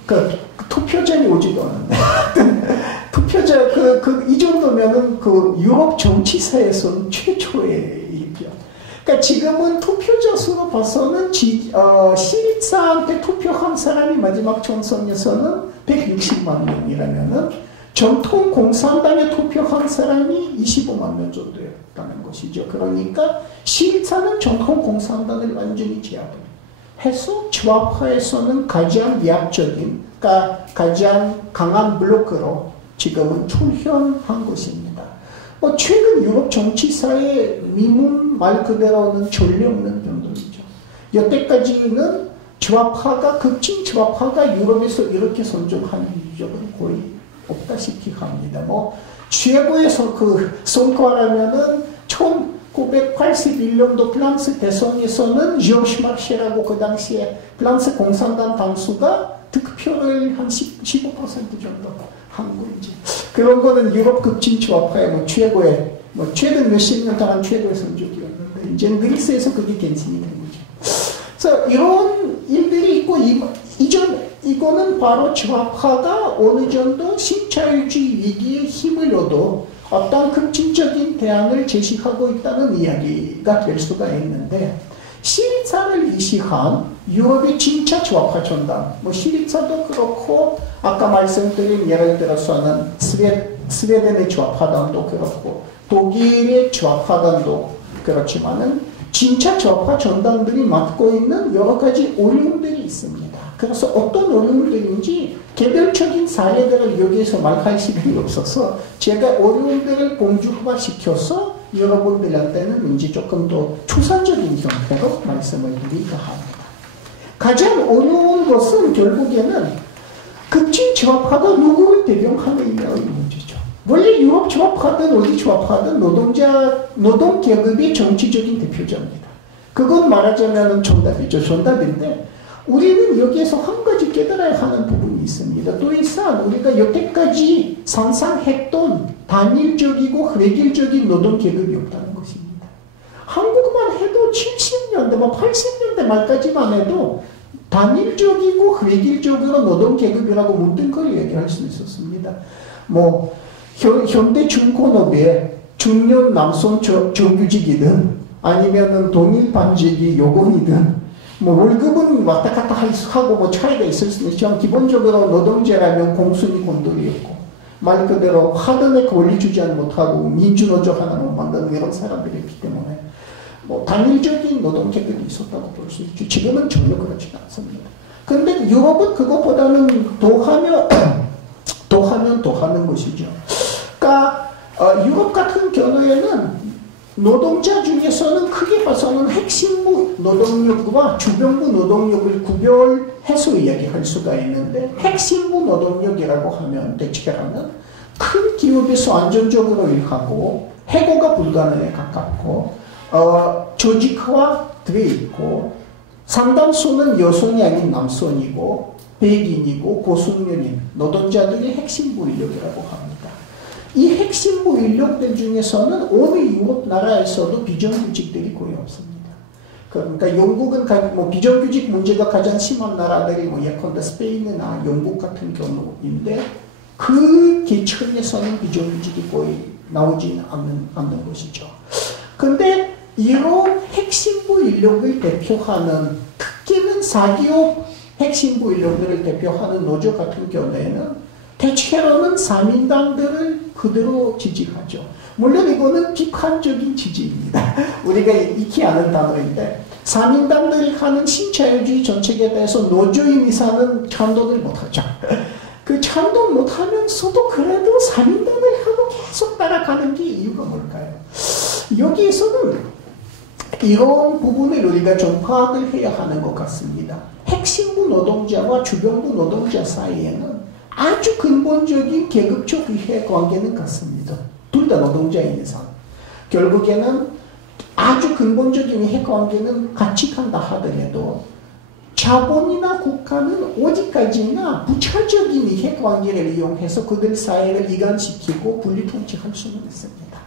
투표장이 오지도 않는데 투표자 이 정도면은 그 유럽 정치사에서는 최초의 일이죠. 그러니까 지금은 투표자 수로 봐서는 시리자한테 투표한 사람이 마지막 총선에서는 160만 명이라면은 전통 공산당에 투표한 사람이 25만 명 정도였다는 것이죠. 그러니까 시리자는 전통 공산당을 완전히 제압을 해서 좌파에서는 가장 약적인, 그러니까 가장 강한 블록으로 지금은 출현한 것입니다. 최근 유럽 정치사의 미문 말 그대로는 전례 없는 변동이죠. 여태까지는 급진 좌파가 유럽에서 이렇게 선정한 적은 거의 없다시피 합니다. 최고에서 성과라면은 1981년도 프랑스 대선에서는 지오르 마르쉐라고 그 당시에 프랑스 공산당 당수가 득표를 한 15% 정도 한 거지. 그런 거는 유럽 급진 좌파의 최고의 최근 몇십 년 동안 최고의 성적이었는데 이제는 그리스에서 그게 갱신이 된 거죠. 그래서 이런 일들이 있고 이거는 바로 좌파가 어느 정도 신자유주의 위기에 힘을 얻어 어떤 급진적인 대안을 제시하고 있다는 이야기가 될 수가 있는데 시리자를 이시한 유럽의 진짜 좌파 전당, 시리자도 그렇고 아까 말씀드린 예를 들어서는 스웨덴의 좌파당도 그렇고 독일의 좌파당도 그렇지만은 진짜 좌파 전당들이 맡고 있는 여러 가지 어려움들이 있습니다. 그래서 어떤 어려움들인지 개별적인 사례들을 여기에서 말할 시간이 없어서 제가 어려움들을 공주화시켜서 여러분들한테는 이제 조금 더 추상적인 형태로 말씀을 드릴까 합니다. 가장 어려운 것은 결국에는 급진 좌파가 누구를 대변하느냐의 문제죠. 원래 유럽 좌파든 어디 좌파든 노동계급의 정치적인 대표자입니다. 그건 말하자면 정답이죠. 정답인데 우리는 여기에서 한 가지 깨달아야 하는 부분이 있습니다. 또 이상 우리가 여태까지 상상했던 단일적이고 획일적인 노동계급이 없다는 것입니다. 한국만 해도 70년대, 80년대 말까지만 해도 단일적이고 획일적으로 노동계급이라고 문득거리 얘기할 수 있었습니다. 현대 중공업의 중년 남성 정규직이든 아니면은 동일 반직이 요건이든 월급은 왔다 갔다 하고 차이가 있을 수는 있지만 기본적으로 노동자라면 공순이 곤돌이었고 말 그대로 하드에 권리 주지 못하고 민주노조 하나 못 만드는 이런 사람들이었기 때문에 단일적인 노동계급이 있었다고 볼 수 있죠. 지금은 전혀 그렇지가 않습니다. 근데 유럽은 그것보다는 더하면 더하는 것이죠. 그러니까 유럽 같은 경우에는 노동자 중에서는 크게 봐서는 핵심부 노동력과 주변부 노동력을 구별해서 이야기할 수가 있는데 핵심부 노동력이라고 하면 대체하면 큰 기업에서 안정적으로 일하고 해고가 불가능에 가깝고 조직화 되어 있고 상당수는 여성이 아닌 남성이고 백인이고 고숙련인 노동자들이 핵심부 인력이라고 합니다. 이 핵심부 인력들 중에서는 어느 유럽 나라에서도 비정규직들이 거의 없습니다. 그러니까 영국은 비정규직 문제가 가장 심한 나라들이 예컨대 스페인이나 영국 같은 경우인데 그 계층에서는 비정규직이 거의 나오지 않는 것이죠. 근데 이런 핵심부 인력을 대표하는 특히는 사기업 핵심부 인력들을 대표하는 노조 같은 경우에는 대체로는 사민당들을 그대로 지지하죠. 물론 이거는 비판적인 지지입니다. 우리가 익히 아는 단어인데 사민당들이 하는 신자유주의 정책에 대해서 노조인 이사는 찬동을 못하죠. 그 찬동 못하면서도 그래도 사민당을 하고 계속 따라가는 게 이유가 뭘까요? 여기에서는 이런 부분을 우리가 좀 파악을 해야 하는 것 같습니다. 핵심부 노동자와 주변부 노동자 사이에는 아주 근본적인 계급적 이해관계는 같습니다. 둘 다 노동자인 이상. 결국에는 아주 근본적인 이해관계는 같이 간다 하더라도 자본이나 국가는 어디까지나 부차적인 이해관계를 이용해서 그들 사회를 이관시키고 분리통치할 수는 있습니다.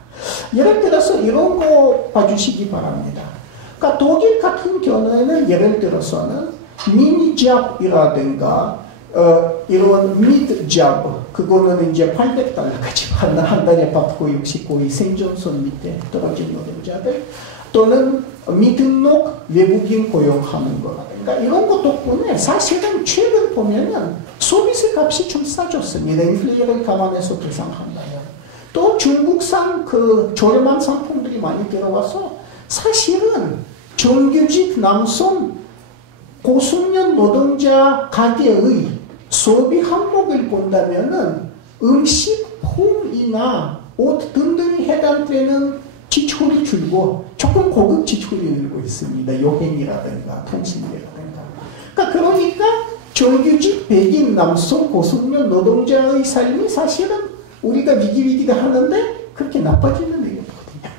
예를 들어서 이런 거 봐주시기 바랍니다. 그러니까 독일 같은 경우에는 예를 들어서는 미니잡이라든가 이런 미드잡 그거는 이제 $800까지 한 달에 받고 69의 생존선 밑에 떨어진 노동자들 또는 미등록 외국인 고용하는 거라든가 이런 것 덕분에 사실은 최근 보면은 서비스 값이 좀 싸졌습니다. 인플레이션을 감안해서 계산한다면. 또 중국산 그 저렴한 상품들이 많이 들어와서 사실은 정규직 남성 고숙련 노동자 가게의 소비 항목을 본다면은 음식, 홈이나 옷 등등이 해당되는 지출이 줄고 조금 고급 지출이 늘고 있습니다. 여행이라든가 통신비라든가. 그러니까 정규직 백인 남성 고숙련 노동자의 삶이 사실은 우리가 위기위기다 하는데 그렇게 나빠지는 일이 없거든요.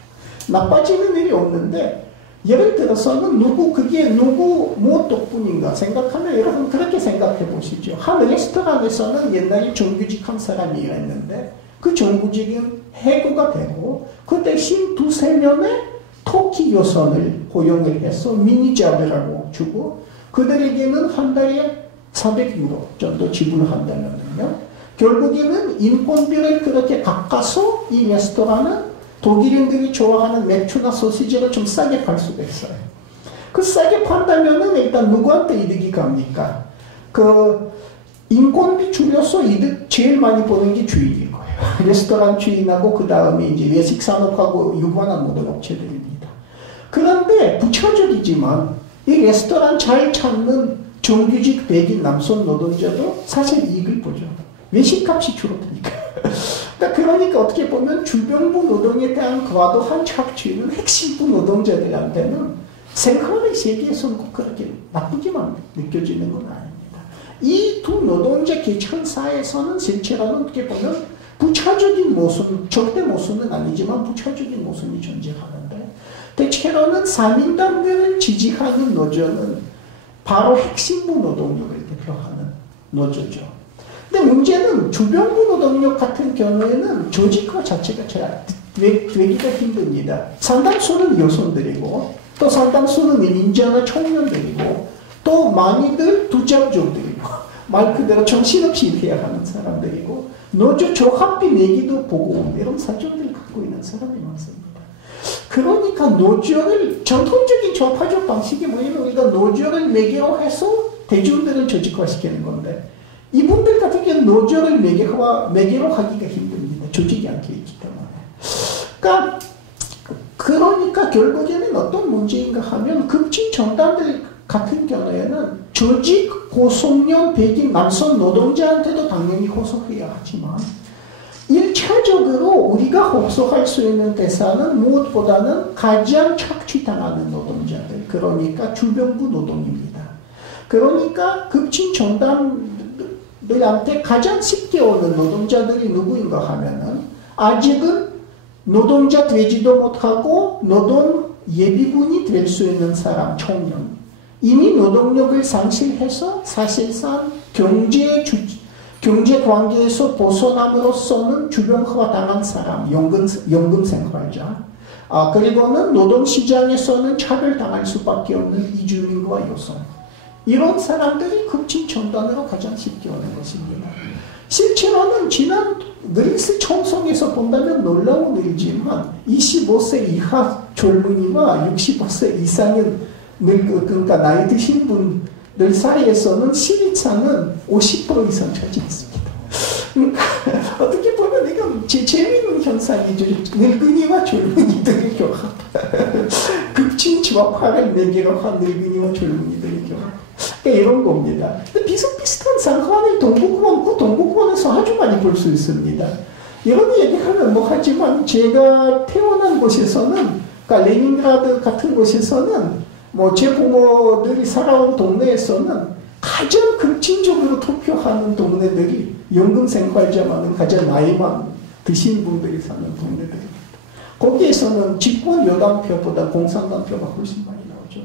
나빠지는 일이 없는데 예를 들어서는 그게 누구 뭐 덕분인가 생각하면 여러분 그렇게 생각해 보시죠. 한 레스토랑에서는 옛날에 정규직 한 사람이 일했는데 그 정규직은 해고가 되고 그 대신 2-3명의 터키 여성을 고용을 해서 미니잡이라고 주고 그들에게는 한 달에 400유로 정도 지불한다면요. 결국에는 인건비를 그렇게 깎아서 이 레스토랑은 독일인들이 좋아하는 맥주나 소시지를 좀 싸게 팔 수가 있어요. 그 싸게 판다면은 일단 누구한테 이득이 갑니까? 그 인건비 줄여서 이득 제일 많이 보는 게 주인인 거예요. 레스토랑 주인하고 그 다음에 이제 외식 산업하고 유관한 모든 업체들입니다. 그런데 부차적이지만 이 레스토랑 잘 찾는 정규직 백인 남성 노동자도 사실 이익을 보죠. 외식값이 줄어드니까. 그러니까 어떻게 보면 주변부 노동에 대한 과도한 착취는 핵심부 노동자들한테는 생활의 세계에서는 꼭 그렇게 나쁘게만 느껴지는 건 아닙니다. 이 두 노동자 계층 사이에서는 실제로는 어떻게 보면 부차적인 모순, 절대 모순은 아니지만 부차적인 모순이 존재하는데 대체로는 사민당들을 지지하는 노조는 바로 핵심부 노동력을 대표하는 노조죠. 근데 문제는 주변부 노동력 같은 경우에는 조직화 자체가 잘 되기가 힘듭니다. 상당수는 여성들이고 또 상당수는 임인자나 청년들이고 또 많이들 두잡족들이고 말 그대로 정신없이 일해야 하는 사람들이고 노조 조합비 내기도 보고 이런 사정들을 갖고 있는 사람이 많습니다. 그러니까 노조를 전통적인 조합화적 방식이 뭐냐면 우리가 노조를 매개로 해서 대중들을 조직화시키는 건데 이분들 같은 경우는 노조를 매개로 하기가 힘듭니다. 조직이 안 돼 있기 때문에. 그러니까 결국에는 어떤 문제인가 하면 급진 정당들 같은 경우에는 조직 고숙련 백인 남성 노동자한테도 당연히 호소해야 하지만 1차적으로 우리가 호소할 수 있는 대상은 무엇보다는 가장 착취당하는 노동자들, 그러니까 주변부 노동입니다. 그러니까 급진 정당들한테 가장 쉽게 오는 노동자들이 누구인가 하면은 아직은 노동자 되지도 못하고 노동 예비군이 될 수 있는 사람, 청년. 이미 노동력을 상실해서 사실상 경제 관계에서 벗어남으로써는 주변화 당한 사람, 연금 생활자. 그리고는 노동시장에서는 차별당할 수밖에 없는 이주민과 여성. 이런 사람들이 급진 전단으로 가장 쉽게 오는 것입니다. 실제로는 지난 그리스 총성에서 본다면 놀라운 일이지만 25세 이하 젊은이와 65세 이상의 그러니까 나이 드신 분들 사이에서는 시리차는 50% 이상 차지했습니다. 그러니까 어떻게 보면 이건 재미있는 현상이죠. 늙은이와 젊은이들의 교합. 급진 조합화를 매개로 한 늙은이와 젊은이들의 교합. 그러니까 이런 겁니다. 근데 비슷비슷한 상황을 동북권에서 아주 많이 볼 수 있습니다. 이런 얘기하면 뭐 하지만 제가 태어난 곳에서는, 그러니까 레닌그라드 같은 곳에서는 뭐 제 부모들이 살아온 동네에서는 가장 급진적으로 투표하는 동네들이 연금 생활자만은 가장 나이만 드신 분들이 사는 동네들입니다. 거기에서는 집권 여당표보다 공산당표가 훨씬 많이 나오죠.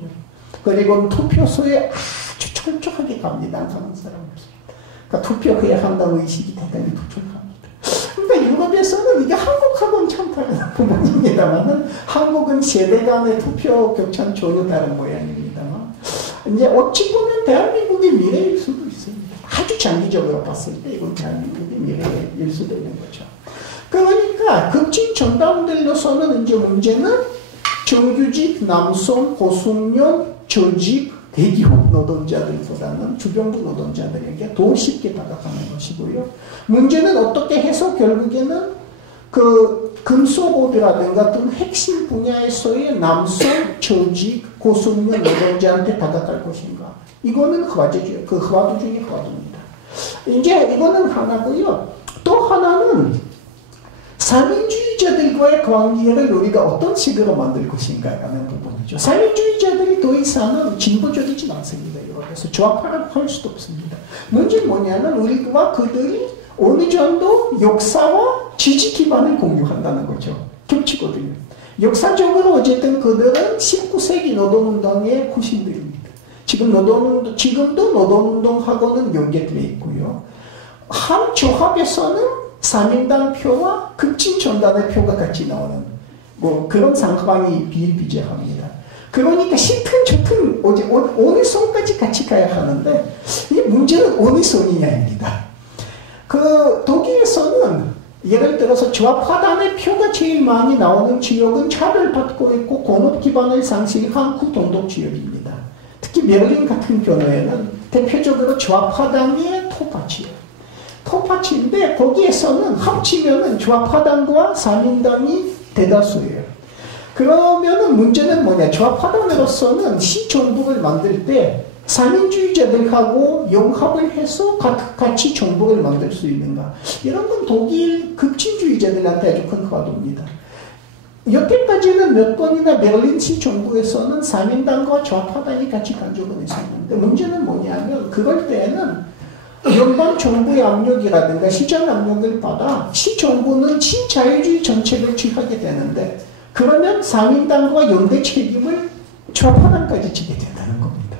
그리고 투표소에 아주 철저하게 갑니다. 안 가는 사람 없습니다. 그러니까 투표해야 한다는 의식이 대단히 부족합니다. 그러니까 유럽에서는 이게 한국하고는 참 다른 부분입니다만은 한국은 세대 간의 투표 격차는 전혀 다른 모양입니다만 이제 어찌 보면 대한민국의 미래일 수도 있습니다. 아주 장기적으로 봤을 때 이건 대한민국의 미래일 수도 있는 거죠. 그러니까 급진 정당들로서는 이제 문제는 정규직, 남성, 고숙련, 조직, 대기업 노동자들보다는 주변부 노동자들에게 더 쉽게 다가가는 것이고요. 문제는 어떻게 해서 결국에는 그 금속업이라든가 같은 핵심 분야에서의 남성, 조직, 고숙련 노동자한테 다가갈 것인가. 이거는 화두 중에 화두입니다. 이제 이거는 하나고요. 또 하나는 사민주의자들과의 관계를 우리가 어떤 식으로 만들 것인가라는 부분이죠. 사민주의자들이 더 이상은 진보적이진 않습니다. 그래서 조합할 수도 없습니다. 문제는 뭐냐면 우리와 그들이 어느 정도 역사와 지지 기반을 공유한다는 거죠. 겹치거든요. 역사적으로 어쨌든 그들은 19세기 노동운동의 후신들입니다. 지금도 노동운동하고는 연계되어 있고요. 한 조합에서는 사민당 표와 급진전단의 표가 같이 나오는 뭐 그런 상황이 비일비재합니다. 그러니까 시튼저튼 어느 선까지 같이 가야 하는데 이 문제는 어느 선이냐입니다. 그 독일에서는 예를 들어서 조합하단의 표가 제일 많이 나오는 지역은 차별받고 있고 공업 기반을 상실한 구동독 지역입니다. 특히 베를린 같은 경우에는 대표적으로 조합하단의 토파치예요. 토파치인데 거기에서는 합치면은 조합하단과 사민당이 대다수예요. 그러면은 문제는 뭐냐? 조합하단으로서는 시정부를 만들 때 사민주의자들하고 연합을 해서 같이 정부를 만들 수 있는가? 이런 건 독일 급진주의자들한테 아주 큰 화두입니다. 여태까지는 몇 번이나 베를린 시정부에서는 사민당과 조합하단이 같이 간 적은 있었는데 문제는 뭐냐면 그럴 때에는 연방 정부의 압력이라든가 시장 압력을 받아 시정부는 친자유주의 정책을 취하게 되는데 그러면 사민당과 연대 책임을 조합하단까지 지게 된다는 겁니다.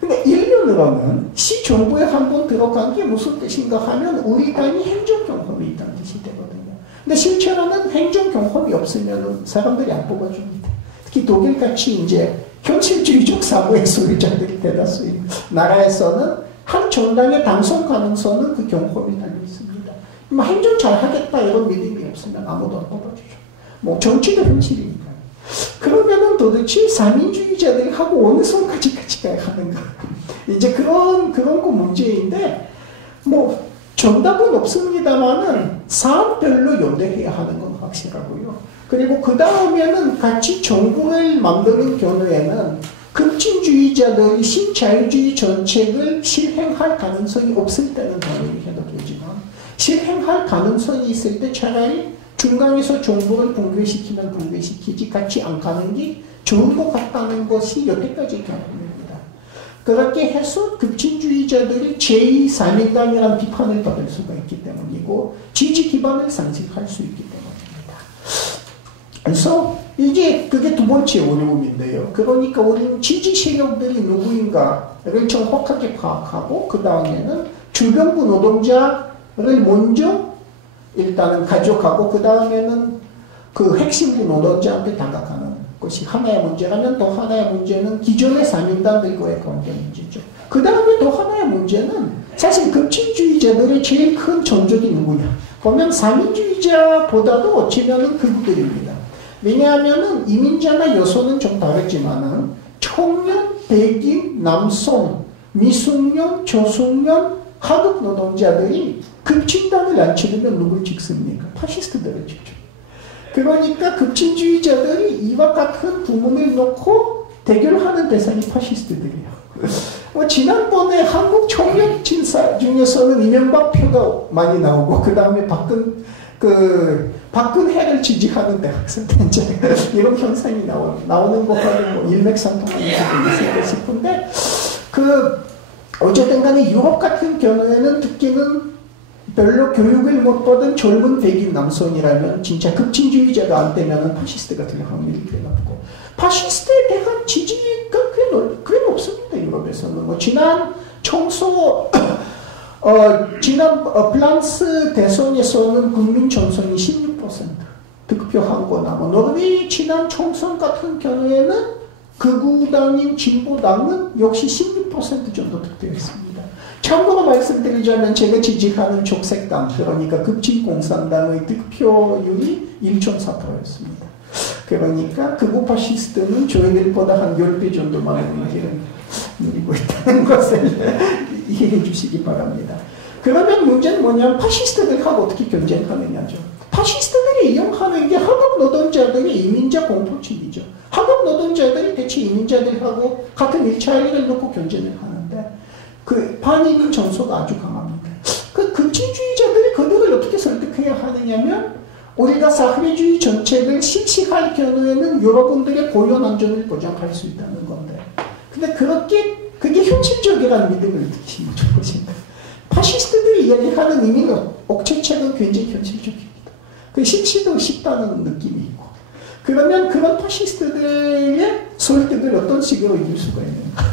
근데 일면으로는 시정부에 한번 들어간 게 무슨 뜻인가 하면 우리 당이 행정 경험이 있다는 뜻이 되거든요. 근데 실제로는 행정 경험이 없으면 사람들이 안 뽑아줍니다. 특히 독일같이 이제 현실주의적 사고의 소유자들이 대다수인 나라에서는 한 정당의 당선 가능성은 그 경험이 달려 있습니다. 뭐 행정 잘하겠다 이런 믿음이 없으면 아무도 안 뽑아주죠. 뭐 정치도 현실이니까요. 그러면은 도대체 사민주의자들이 하고 어느 선까지 같이 가야 하는가? 이제 그런 거 문제인데 뭐 정답은 없습니다만은 사안별로 연대해야 하는 건 확실하고요. 그리고 그 다음에는 같이 정부를 만드는 경우에는 급진주의자들이 신자유주의 정책을 실행할 가능성이 없을 때는 당연히 해도 되지만 실행할 가능성이 있을 때 차라리 중간에서 정부를 붕괴시키면 붕괴시키지 같이 안 가는 게 좋은 것 같다는 것이 여태까지 경험입니다. 그렇게 해서 급진주의자들이 제2사민당이라는 비판을 받을 수가 있기 때문이고 지지 기반을 상실할 수 있기 때문입니다. 그래서 이제 그게 두 번째 어려움인데요. 그러니까 우리는 지지 세력들이 누구인가를 정확하게 파악하고 그 다음에는 주변부 노동자를 먼저 일단은 가져가고 그 다음에는 그 핵심부 노동자한테 다가가는 것이 하나의 문제라면 또 하나의 문제는 기존의 사민당들과의 관계 문제죠. 그 다음에 또 하나의 문제는 사실 급진주의자들의 제일 큰 전적이 누구냐? 보면 사민주의자보다도 어찌면은 극우들입니다. 왜냐하면은 이민자나 여성은 좀 다르지만은 청년, 백인, 남성, 미숙년, 저숙년, 하급 노동자들이 급진단을 안 치르면 누굴 찍습니까? 파시스트들을 찍죠. 그러니까 급진주의자들이 이와 같은 부문을 놓고 대결하는 대상이 파시스트들이에요. 지난번에 한국 청년 진사 중에서는 이명박 표가 많이 나오고 그 다음에 박근혜를 지지하는 대학생들 이런 현상이 나오는 것과는 뭐 일맥상통하는 부분이 있을까 싶은데 어쨌든 간에 유럽 같은 경우에는 특히는 별로 교육을 못 받은 젊은 백인 남성이라면 진짜 급진주의자가 안 되면 파시스트가 될 확률이 꽤 높고, 파시스트에 대한 지지가 꽤 높습니다. 유럽에서는. 뭐 지난 총소 지난 프랑스 대선에서는 국민 전선이 16% 득표한 거나, 뭐 노르웨이 지난 총선 같은 경우에는 극우당인 진보당은 역시 16% 정도 득표했습니다. 참고로 말씀드리자면 제가 지지하는 족색당, 그러니까 급진공산당의 득표율이 1.4%였습니다. 그러니까 극우 파시스트는 저희들보다 한 10배 정도 많은 인기를 누리고 있다는 것을 이해해 주시기 바랍니다. 그러면 문제는 뭐냐면 파시스트들하고 어떻게 경쟁하느냐죠. 파시스트들이 이용하는 게 학업 노동자들의 이민자 공포심이죠. 학업 노동자들이 대체 이민자들하고 같은 일자리를 놓고 경쟁을 하는데 그 반이민 정서가 아주 강합니다. 그 급진주의자들이 그들을 어떻게 설득해야 하느냐면 우리가 사회주의 정책을 실시할 경우에는 여러분들의 고용 안전을 보장할 수 있다는 건데, 근데 그게 현실적이라는 믿음을 드시면 좋을 것입니다. 파시스트들이 이야기하는 이민 억제책은 굉장히 현실적입니다. 그 실시도 쉽다는 느낌이 있고, 그러면 그런 파시스트들의 설득을 어떤 식으로 이룰 수가 있는가?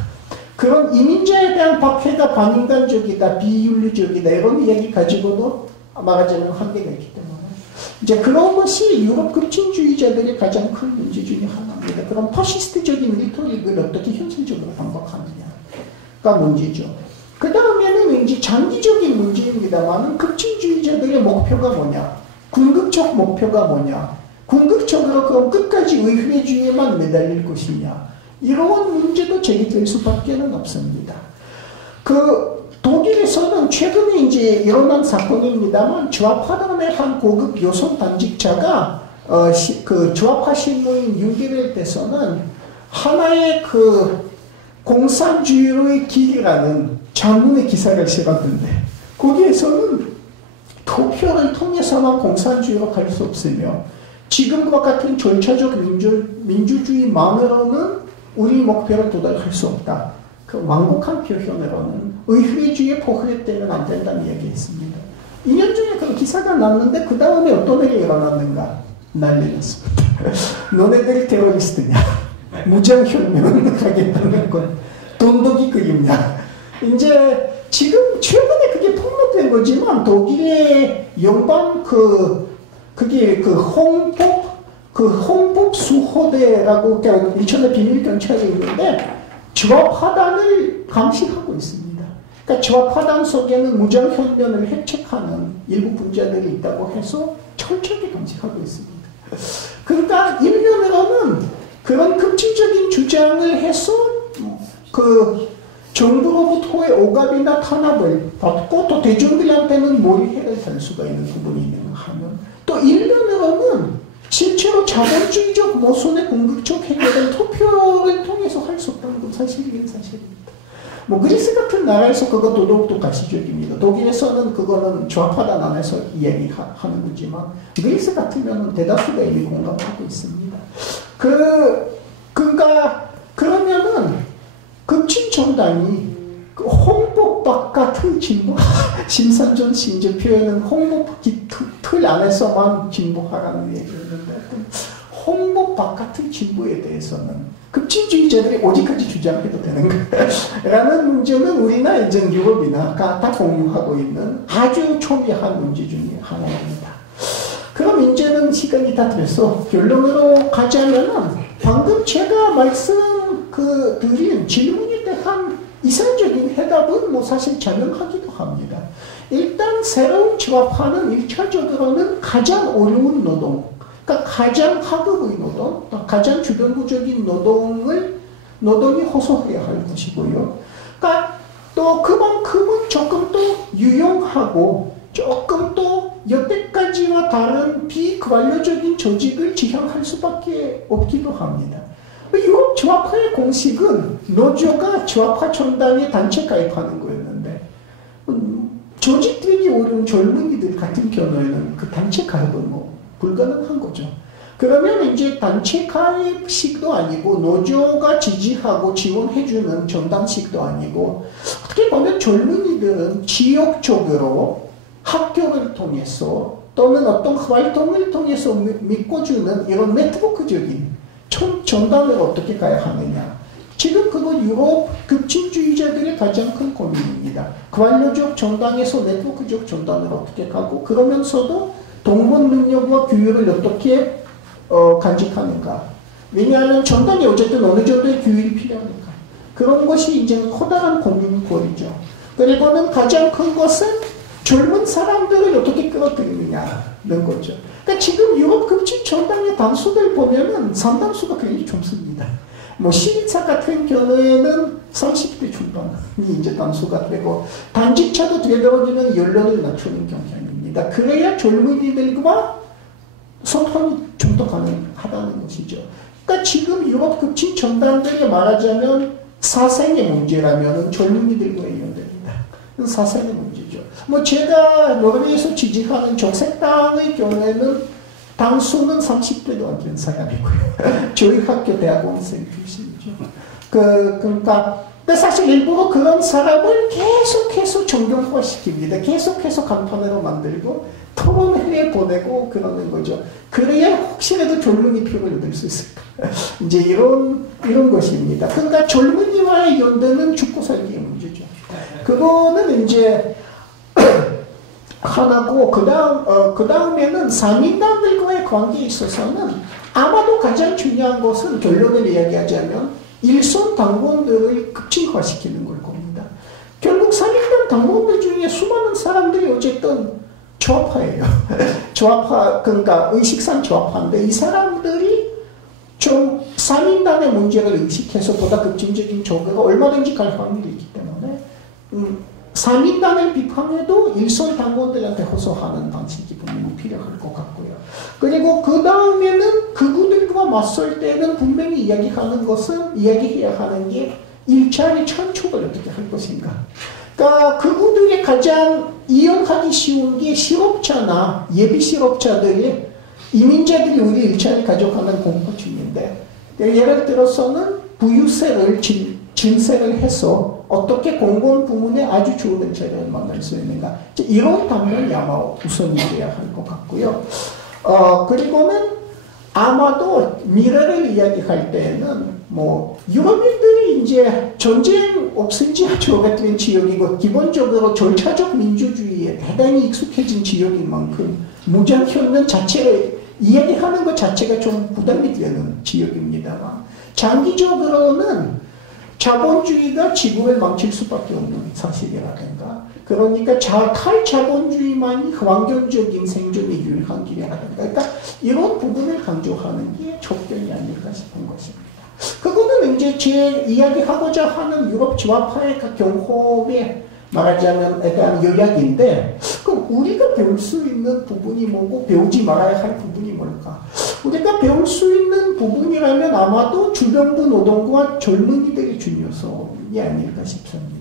그런 이민자에 대한 박해가 반인간적이다, 비윤리적이다 이런 이야기 가지고도 말하자면 한계가 있기 때문에 이제 그런 것이 유럽 급진주의자들의 가장 큰 문제 중에 하나입니다. 그런 파시스트적인 리토릭을 어떻게 현실적으로 반박하느냐가 문제죠. 그 다음에는 이제 장기적인 문제입니다만은 급진주의자들의 목표가 뭐냐, 궁극적 목표가 뭐냐, 궁극적으로 그럼 끝까지 의회주의에만 매달릴 것이냐, 이런 문제도 제기될 수밖에 없습니다. 독일에서는 최근에 이제 일어난 사건입니다만 좌파단의 한 고급 여성 당직자가 좌파 신문인 유게벨트에서는 하나의 공산주의로의 길이라는 장문의 기사를 실었는데 거기에서는 투표를 통해서만 공산주의로 갈 수 없으며 지금과 같은 절차적 민주주의만으로는 우리 목표를 도달할 수 없다. 그 완곡한 표현으로는 의회주의에 포획되면 안 된다는 얘기했습니다. 2년 전에 그 기사가 났는데 그 다음에 어떤 일이 일어났는가? 난리 났습니다. 너네들이 테러리스트냐? 무장혁명을 하겠다는 건 돈독이 그림냐? 이제 지금 최근에 그게 폭로된 거지만 독일의 연방 홍법 수호대라고 일천의 비밀 경찰이 있는데 좌파단을 감시하고 있습니다. 그러니까 좌파단 속에는 무장혁명을 획책하는 일부 분자들이 있다고 해서 철저하게 감시하고 있습니다. 그러니까 일면으로는 그런 급진적인 주장을 해서 정부로부터의 오갑이나 탄압을 받고 또 대중들한테는 몰이해를 살 수가 있는 부분이 있는가 하면, 또 일면으로는 실제로 자본주의적 모순의 궁극적 해결을 투표를 통해서 할 수 없다는 건 사실입니다. 뭐 그리스 같은 나라에서 그것도 더욱더 가시적입니다. 독일에서는 그거는 좌파단 안에서 이야기하는 거지만 그리스 같으면 대다수가 이미 공감하고 있습니다. 그러면은 급진 정당이 홍법 바깥의 진보, 심산전 신제 표현은 홍법 틀 안에서만 진보하라는 얘기였는데 홍법 바깥의 진보에 대해서는 급진주의자들이 어디까지 주장해도 되는가라는 문제는 우리나 이제 유럽이나 다 공유하고 있는 아주 초미한 문제 중에 하나입니다. 그럼 이제는 시간이 다 돼서 결론으로 가자면은 방금 제가 드린 질문에 대한 이상적인 해답은 뭐 사실 자명하기도 합니다. 일단 새로운 좌파는 1차적으로는 가장 어려운 노동, 그러니까 가장 하급의 노동, 가장 주변부적인 노동이 호소해야 할 것이고요. 그러니까 또 그만큼은 조금 더 유용하고 조금 더 여태까지와 다른 비관료적인 조직을 지향할 수밖에 없기도 합니다. 유럽 좌파의 공식은 노조가 좌파 정당에 단체 가입하는 거였는데 조직되기 어려운 젊은이들 같은 경우에는 그 단체 가입은 뭐 불가능한 거죠. 그러면 이제 단체 가입식도 아니고 노조가 지지하고 지원해주는 전당식도 아니고 어떻게 보면 젊은이들은 지역적으로 학교를 통해서 또는 어떤 활동을 통해서 믿고주는 이런 네트워크적인 전당을 어떻게 가야 하느냐. 지금 그건 유럽 급진주의자들의 가장 큰 고민입니다. 관료적 전당에서 네트워크적 전당을 어떻게 가고 그러면서도 동원 능력과 규율을 어떻게 간직하는가. 왜냐하면 전당이 어쨌든 어느 정도의 규율이 필요하니까. 그런 것이 이제 커다란 고민거리죠. 그리고는 가장 큰 것은 젊은 사람들을 어떻게 끌어들이느냐는 거죠. 그러니까 지금 유럽 급진 전당의 당수들 보면은 상당수가 굉장히 젊습니다. 뭐 시민사 같은 경우에는 30대 중반이 이제 당수가 되고 단직차도 되도록이면 연령을 낮추는 경향입니다. 그래야 젊은이들과 소통이 좀 더 가능하다는 것이죠. 그러니까 지금 유럽 급진 전당들이 말하자면 사생의 문제라면 젊은이들과 연결됩니다. 사생의 문제죠. 뭐 제가 노르웨이에서 지지하는 적색당의 경우에는 당수는 30대도 안 된 사람이고요. 저희 학교 대학원생 출신이죠. 그러니까 근데 사실 일부러 그런 사람을 계속해서 정경화시킵니다. 계속해서 간판으로 만들고 토론회에 보내고 그러는 거죠. 그래야 혹시라도 젊은이 표를 얻을 수 있을까. 이제 이런 것입니다. 그러니까 젊은이와의 연대는 죽고 살기의 문제죠. 그거는 이제 하나고 그 다음에는 상인당들과의 관계에 있어서는 아마도 가장 중요한 것은 결론을 이야기하자면 일선 당원들을 급진화시키는 걸 겁니다. 결국 상인당 당원들 중에 수많은 사람들이 어쨌든 좌파예요. 좌파, 그러니까 의식상 좌파인데 이 사람들이 좀 상인당의 문제를 의식해서 보다 급진적인 조그가 얼마든지 갈 확률이 있기 때문에 상인당을 비판해도 일선 당원들한테 호소하는 방식이 분명히 필요할 것 같고요. 그리고 그 다음에는 그들과 맞설 때는 분명히 이야기해야 하는 게 일자리 창출을 어떻게 할 것인가. 그러니까 그들이 가장 이용하기 쉬운 게 실업자나 예비 실업자들의 이민자들이 우리 일자리 가져가는 공포증인데 예를 들어서는 부유세를 증세를 해서 어떻게 공공 부문에 아주 좋은 일자리를 만들 수 있는가. 이런 방면이 아마 우선이 돼야 할 것 같고요. 그리고는 아마도 미래를 이야기할 때에는 뭐 유럽인들이 이제 전쟁 없은 지 아주 오래된 지역이고 기본적으로 절차적 민주주의에 대단히 익숙해진 지역인 만큼 무장혁명 자체를 이야기하는 것 자체가 좀 부담이 되는 지역입니다만 장기적으로는 자본주의가 지구를 망칠 수밖에 없는 사실이라든가 그러니까 탈자본주의만이 환경적인 생존에 유리한 길이라든가 그러니까 이런 부분을 강조하는 게 접견이 아닐까 싶은 것입니다. 그거는 이제 제 이야기하고자 하는 유럽 좌파의 경험에 말하자면 대한 요약인데 그럼 우리가 배울 수 있는 부분이 뭐고 배우지 말아야 할 부분이 뭘까? 우리가 배울 수 있는 부분이라면 아마도 주변부 노동과 젊은이들의 중요성이 아닐까 싶습니다.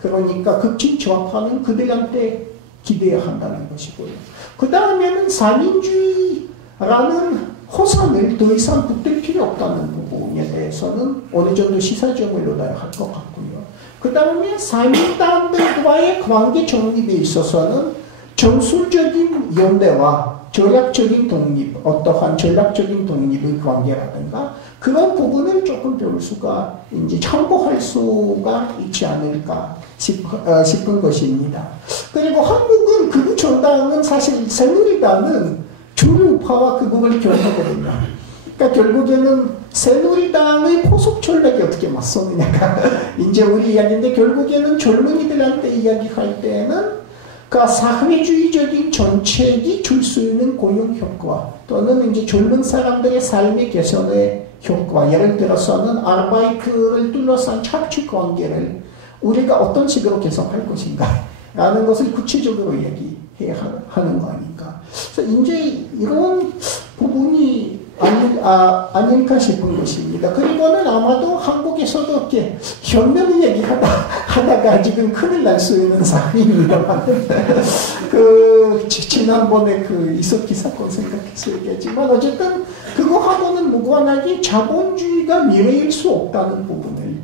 그러니까 급진 좌파는 그들한테 기대해야 한다는 것이고요. 그 다음에는 상인주의라는 호산을 더 이상 붙들 필요 없다는 부분에 대해서는 어느 정도 시사점을 놓아야 할 것 같고요. 그 다음에 상인당들과의 관계 정립에 있어서는 정술적인 연대와 전략적인 독립, 어떠한 전략적인 독립의 관계라든가 그런 부분을 조금 배울 수가 이제 참고할 수가 있지 않을까 싶은 것입니다. 그리고 한국은 극우 정당은 사실 새누리당은 주류파와 극우를 결합하거든요. 그러니까 결국에는 새누리당의 포섭 전략이 어떻게 맞서느냐가 이제 우리 이야기인데 결국에는 젊은이들한테 이야기할 때는 그러니까 사회주의적인 정책이 줄 수 있는 고용 효과 또는 이제 젊은 사람들의 삶의 개선의 효과 예를 들어서는 아르바이트를 둘러싼 착취 관계를 우리가 어떤 식으로 개선할 것인가 라는 것을 구체적으로 이야기해야 하는 거 아닌가. 그래서 이제 이런 부분이 아닐까 싶은 것입니다. 그리고는 아마도 한국에서도 이렇게 현면 얘기하다가 지금 큰일 날 수 있는 상황입니다만, 지난번에 이석기 사건 생각해서 얘기했지만, 어쨌든 그거하고는 무관하게 자본주의가 미래일 수 없다는 부분을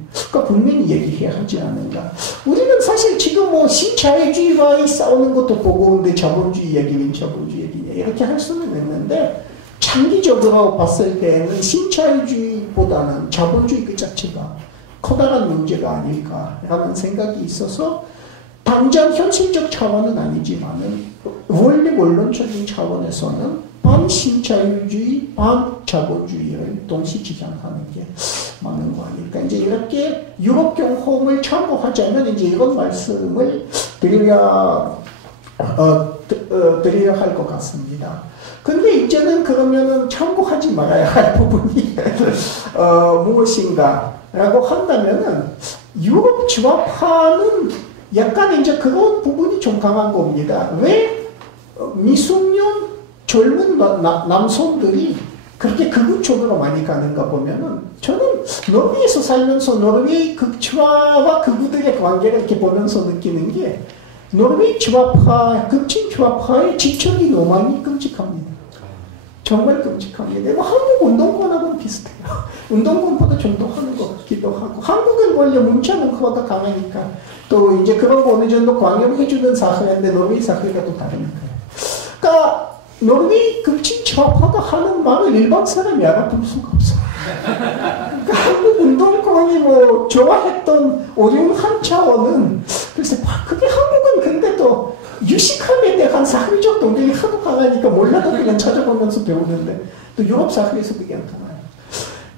분명히 얘기해야 하지 않은가. 우리는 사실 지금 뭐 신자유주의와의 싸우는 것도 보고, 근데 자본주의 얘기는 자본주의 얘기냐, 이렇게 할 수는 있는데, 장기적으로 봤을 때는 신자유주의보다는 자본주의 그 자체가 커다란 문제가 아닐까라는 생각이 있어서 당장 현실적 차원은 아니지만은 원리 원론적인 차원에서는 반신자유주의, 반자본주의를 동시 지향하는 게 맞는 거 아닐까. 이제 이렇게 유럽 경험을 참고하자면 이제 이런 말씀을 드려야 할 것 같습니다. 근데 이제는 그러면은 참고하지 말아야 할 부분이 무엇인가라고 한다면은 유럽 주합파는 약간 이제 그런 부분이 좀 강한 겁니다. 왜 미숙년 젊은 남성들이 그렇게 극우 쪽으로 많이 가는가 보면은 저는 노르웨이에서 살면서 노르웨이 극주화와 극우들의 관계를 이렇게 보면서 느끼는 게 노르웨이 주합파, 극진 주합파의 지적인 오만이 끔찍합니다. 정말 끔찍합니다. 뭐 한국 운동권하고는 비슷해요. 운동권보다 좀 더 하는 것 같기도 하고, 한국은 원래 문자 문화가 강하니까 또 이제 그런 거 어느 정도 광용해주는 사회인데 노르웨이 사회가 또 다르니까요. 그러니까 노르웨이 극진 주합파가 하는 말을 일반 사람이 알아볼 수가 없어요. 그러니까 한국 운동권이 뭐 좋아했던 어려운 한 차원은 글쎄 그게 한국은 근데 또 유식함에 대한 사회적 동력이 하도 강하니까 몰라도 그냥 찾아보면서 배우는데 또 유럽 사회에서 그게 나타나요.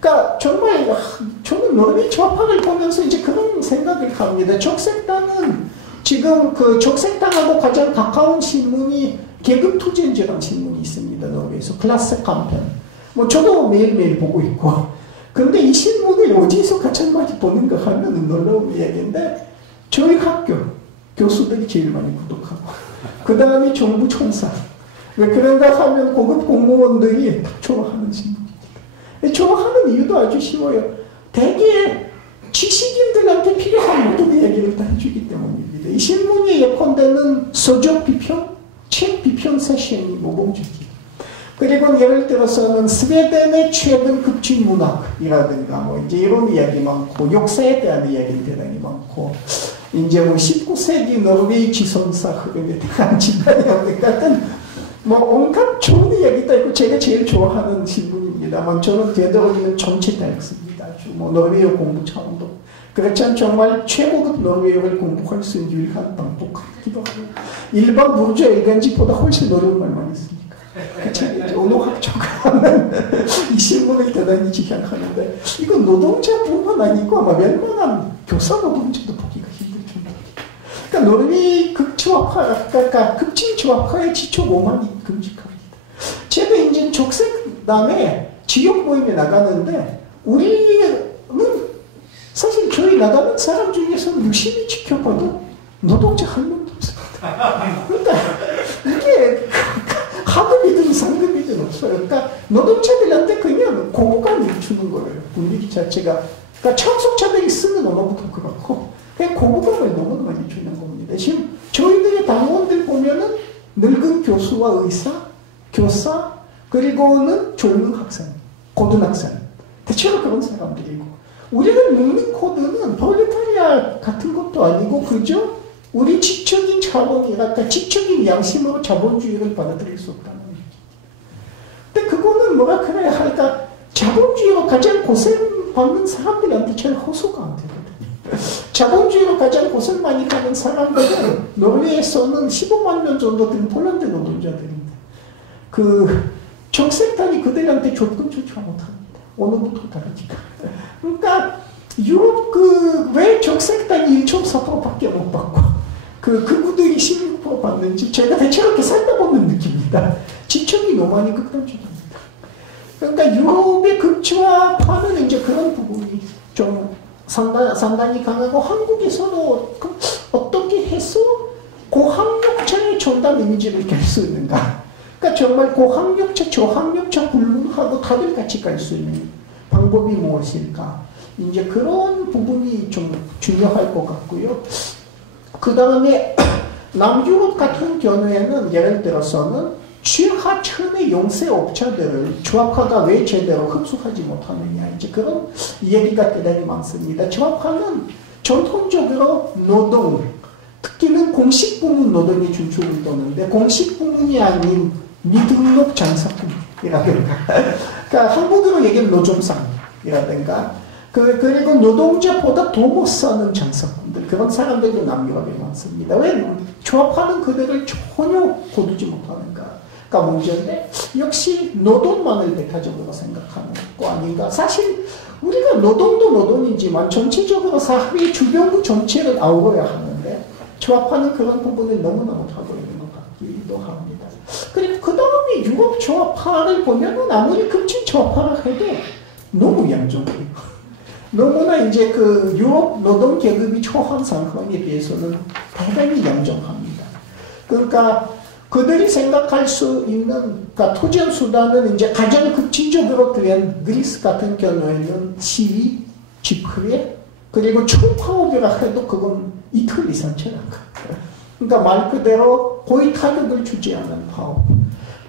그러니까 정말 저는 노르웨이 좌파를 보면서 이제 그런 생각을 합니다. 적색당은 지금 그 적색당하고 가장 가까운 신문이 계급투쟁지라는 신문이 있습니다. 노르웨이에서 클래스 캄펜. 뭐 저도 매일매일 보고 있고. 근데 이 신문을 어디서 가장 많이 보는가 하면 놀라운 이야기인데 저희 학교 교수들이 제일 많이 구독하고 그 다음에 정부 총사 왜 그런가 하면 고급 공무원들이 다 좋아하는 신문입니다. 좋아하는 이유도 아주 쉬워요. 대개 지식인들한테 필요한 모든 이야기를 다 해주기 때문입니다. 이 신문이 예컨대는 서적 비평, 책 비평 세션이 모범적이에요. 그리고 예를 들어서는 스웨덴의 최근 극진 문학이라든가 뭐 이제 이런 이야기 많고 역사에 대한 이야기 대단히 많고 이제 뭐 19세기 노르웨이 지성사 흐름에 대한 진단이 없는 같은 뭐 온갖 좋은 이야기도 있고 제가 제일 좋아하는 신문입니다만 저는 되도록이면 전체 다 읽습니다. 뭐 노르웨이어 공부 차원도 그렇지만 정말 최고급 노르웨이어를 공부할 수 있는 유일한 방법 같기도 하고 일반 부르주아 일간지보다 훨씬 어려운 말만 있습니다. 그치? 언어학적으로는 이 신문을 대단히 지향하는데 이건 노동자뿐만 아니고 아마 웬만한 교사 노동자도 보기가 힘들 정도입니다. 그러니까 노르웨이 극주합화, 그러니까 극진주합화의 지초 오만이 끔찍합니다. 제가 이제 적색남에 지역 모임에 나가는데 우리는 사실 저희 나가는 사람 중에서는 유심히 지켜봐도 노동자 한 명도 없습니다. 그러니까 이게 하급이든 상급이든 없어요. 그러니까 노동자들한테 그냥 고부감을 주는 거예요. 분위기 자체가. 그러니까 참석자들이 쓰는 언어부터 그렇고 그냥 고부감을 너무 많이 주는 겁니다. 지금 저희들의 당원들 보면은 늙은 교수와 의사, 교사, 그리고는 젊은 학생, 고등학생. 대체로 그런 사람들이고 우리는 묻는 코드는 프롤레타리아 같은 것도 아니고 그죠? 우리 지적인 자본이랄까 지적인 양심으로 자본주의를 받아들일 수 없다는 얘기. 근데 그거는 뭐라 그래야 할까? 자본주의로 가장 고생받는 사람들한테 제일 호소가 안 되거든요. 자본주의로 가장 고생 많이 하는 사람들은 노르웨이에서는 15만 명 정도 되는 폴란드 노동자들인데 그 적색당이 그들한테 접근조차 못합니다. 언어부터 다르니까. 그러니까 유럽 왜 적색당이 1.4%밖에 못 받고 그구들이 16% 받는지 제가 대체로 이렇게 살다 보면 느낍니다. 지적인 오만이 극단적입니다. 그러니까 유럽의 극주화파는 이제 그런 부분이 좀 상당히 강하고 한국에서도 어떻게 해서 고학력자의 전단 이미지를 깰 수 있는가. 그러니까 정말 고학력자, 저학력자 불문하고 다들 같이 갈 수 있는 방법이 무엇일까? 이제 그런 부분이 좀 중요할 것 같고요. 그 다음에 남유럽 같은 경우에는 예를 들어서는 최하층의 영세업자들을 조합화가 왜 제대로 흡수하지 못하느냐, 이제 그런 얘기가 대단히 많습니다. 조합화는 전통적으로 노동, 특히는 공식 부문 노동이 중점을 두는데 공식 부문이 아닌 미등록 장사꾼이라든가, 그러니까 한국으로 얘기하면 노점상이라든가, 그리고 노동자보다 더 못 사는 장사꾼들, 그런 사람들이 남유럽에 많습니다. 왜 조합하는 그들을 전혀 거두지 못하는가? 가 문제인데, 역시 노동만을 대타적으로 생각하는 거 아닌가? 사실 우리가 노동도 노동이지만 전체적으로 사회 주변부 전체를 아우러야 하는데 조합하는 그런 부분을 너무너무 하고 있는 것 같기도 합니다. 그리고 그 다음에 유럽 조합화를 보면은 아무리 급진 조합화를 해도 너무 양쪽이에요. 너무나 이제 그 유럽 노동 계급이 처한 상황에 비해서는 대단히 양정합니다. 그러니까 그들이 생각할 수 있는, 그러니까 투쟁 수단은 이제 가장 급진적으로 된 그리스 같은 경우에는 시위, 집회, 그리고 총파업이라 해도 그건 이틀 이상 채 안 가요. 그러니까 말 그대로 거의 타격을 주지 않은 파업.